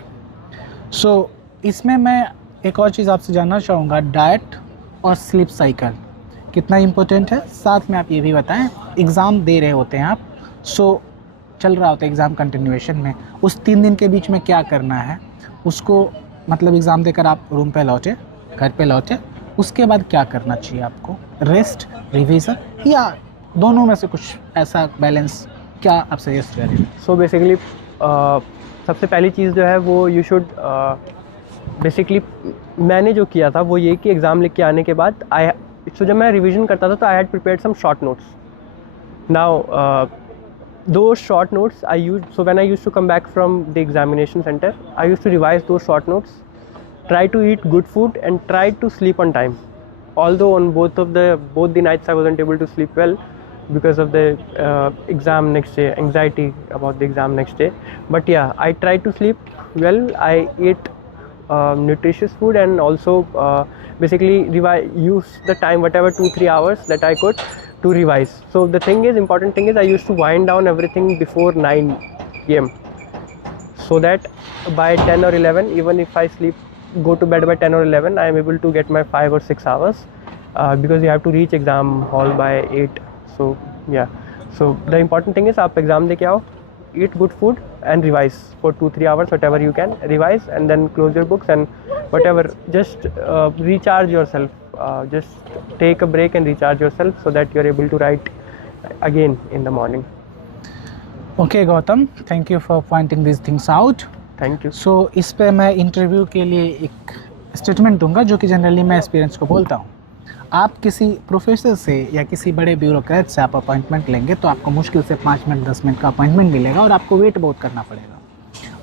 सो इसमें मैं एक और चीज़ आपसे जानना चाहूँगा, डाइट और स्लीप साइकिल कितना इम्पोर्टेंट है. साथ में आप ये भी बताएं, एग्ज़ाम दे रहे होते हैं आप, सो चल रहा होता है एग्ज़ाम कंटिन्यूएशन में, उस 3 दिन के बीच में क्या करना है उसको, मतलब एग्ज़ाम देकर आप रूम पे लौटे, घर पे लौटे, उसके बाद क्या करना चाहिए आपको, रेस्ट, रिवीजन या दोनों में से कुछ ऐसा बैलेंस क्या आप सजेस्ट करें? सो बेसिकली सबसे पहली चीज़ जो है वो यू शुड बेसिकली मैंने जो किया था वो ये कि एग्ज़ाम लिख के आने के बाद जब मैं रिवीजन करता था तो I had prepared some short notes. Now those short notes I used, so when I used to come back from the examination center, I used to revise those short notes, try to eat good food and try to sleep on time. Although on both the nights I wasn't able to sleep well because of the exam next day, anxiety about the exam next day, but yeah, I tried to sleep well. I ate nutritious food and also basically use the time, whatever 2-3 hours that I could, to revise. So the important thing is I used to wind down everything before 9 PM so that by 10 or 11, even if I go to bed by 10 or 11, I am able to get my 5 or 6 hours because you have to reach exam hall by 8. So yeah, so the important thing is आप exam दे के आओ, eat good food and revise for 2-3 hours, whatever you can revise, and then close your books and whatever, just recharge yourself, just take a break and recharge yourself so that you're able to write again in the morning. Okay Gautam, thank you for pointing these things out. Thank you. So इस पे मैं इंटरव्यू के लिए एक स्टेटमेंट दूंगा जो कि जनरली मैं एक्सपीरियंस को बोलता हूँ. आप किसी प्रोफेसर से या किसी बड़े ब्यूरोक्रेट से आप अपॉइंटमेंट लेंगे तो आपको मुश्किल से 5 मिनट 10 मिनट का अपॉइंटमेंट मिलेगा और आपको वेट बहुत करना पड़ेगा.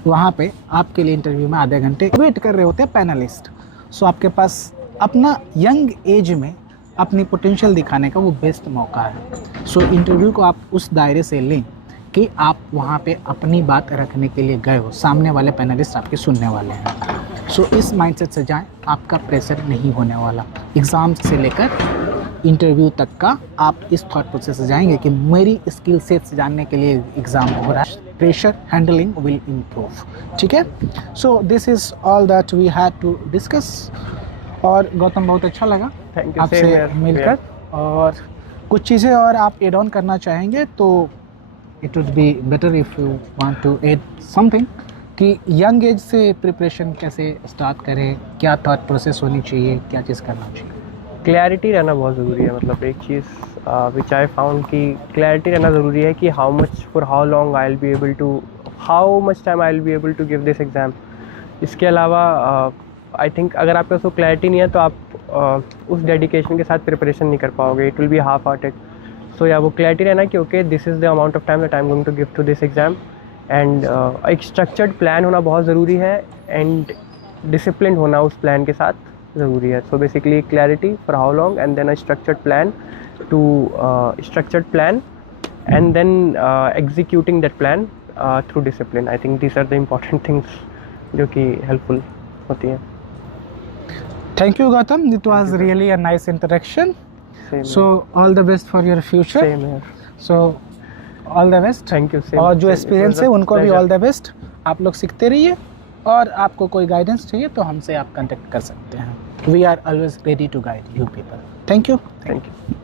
वहाँ पे आपके लिए इंटरव्यू में आधे घंटे वेट कर रहे होते हैं पैनलिस्ट. सो आपके पास अपना यंग एज में अपनी पोटेंशियल दिखाने का वो बेस्ट मौका है. सो इंटरव्यू को आप उस दायरे से लें कि आप वहाँ पे अपनी बात रखने के लिए गए हो, सामने वाले पैनलिस्ट आपके सुनने वाले हैं. सो इस माइंडसेट से जाएं, आपका प्रेशर नहीं होने वाला. एग्ज़ाम से लेकर इंटरव्यू तक का आप इस थॉट प्रोसेस से जाएंगे कि मेरी स्किल सेट्स जानने के लिए एग्ज़ाम हो रहा है, प्रेशर हैंडलिंग विल इम्प्रूव. ठीक है. So this is all that we had to discuss. और गौतम बहुत अच्छा लगा आपसे मिलकर. और कुछ चीज़ें और आप एड ऑन करना चाहेंगे तो it would be better if you want to add something कि यंग एज से प्रिपरेशन कैसे स्टार्ट करें, क्या थॉट प्रोसेस होनी चाहिए, क्या चीज़ करना चाहिए. क्लैरिटी रहना बहुत ज़रूरी है. मतलब एक चीज़ विच आई फाउंड कि क्लैरिटी रहना ज़रूरी है कि how much for how long I will be able to, how much time I will be able to give this exam. इसके अलावा आई थिंक अगर आपके पास वो क्लैरिटी नहीं है तो आप उस डेडिकेशन के साथ प्रिपरेशन नहीं कर पाओगे. It will be half hearted. So या वो क्लैरिटी रहना कि okay this is the amount of time that I am going to give to this exam. And एक स्ट्रक्चर्ड प्लान होना बहुत ज़रूरी है एंड डिसिप्लिन होना उस प्लान के साथ ज़रूरी है. So basically clarity for how long and then a structured plan and then executing that plan through discipline. I think these are the important things जो कि हेल्पफुल होती हैं. Thank you Gautam, it was really a nice interaction. So all the best for your future. Same here. So all the best. Thank you. और जो एक्सपीरियंस है उनको भी all the best. आप लोग सीखते रहिए और आपको कोई गाइडेंस चाहिए तो हमसे आप कांटेक्ट कर सकते हैं. We are always ready to guide you people. Thank you thank you.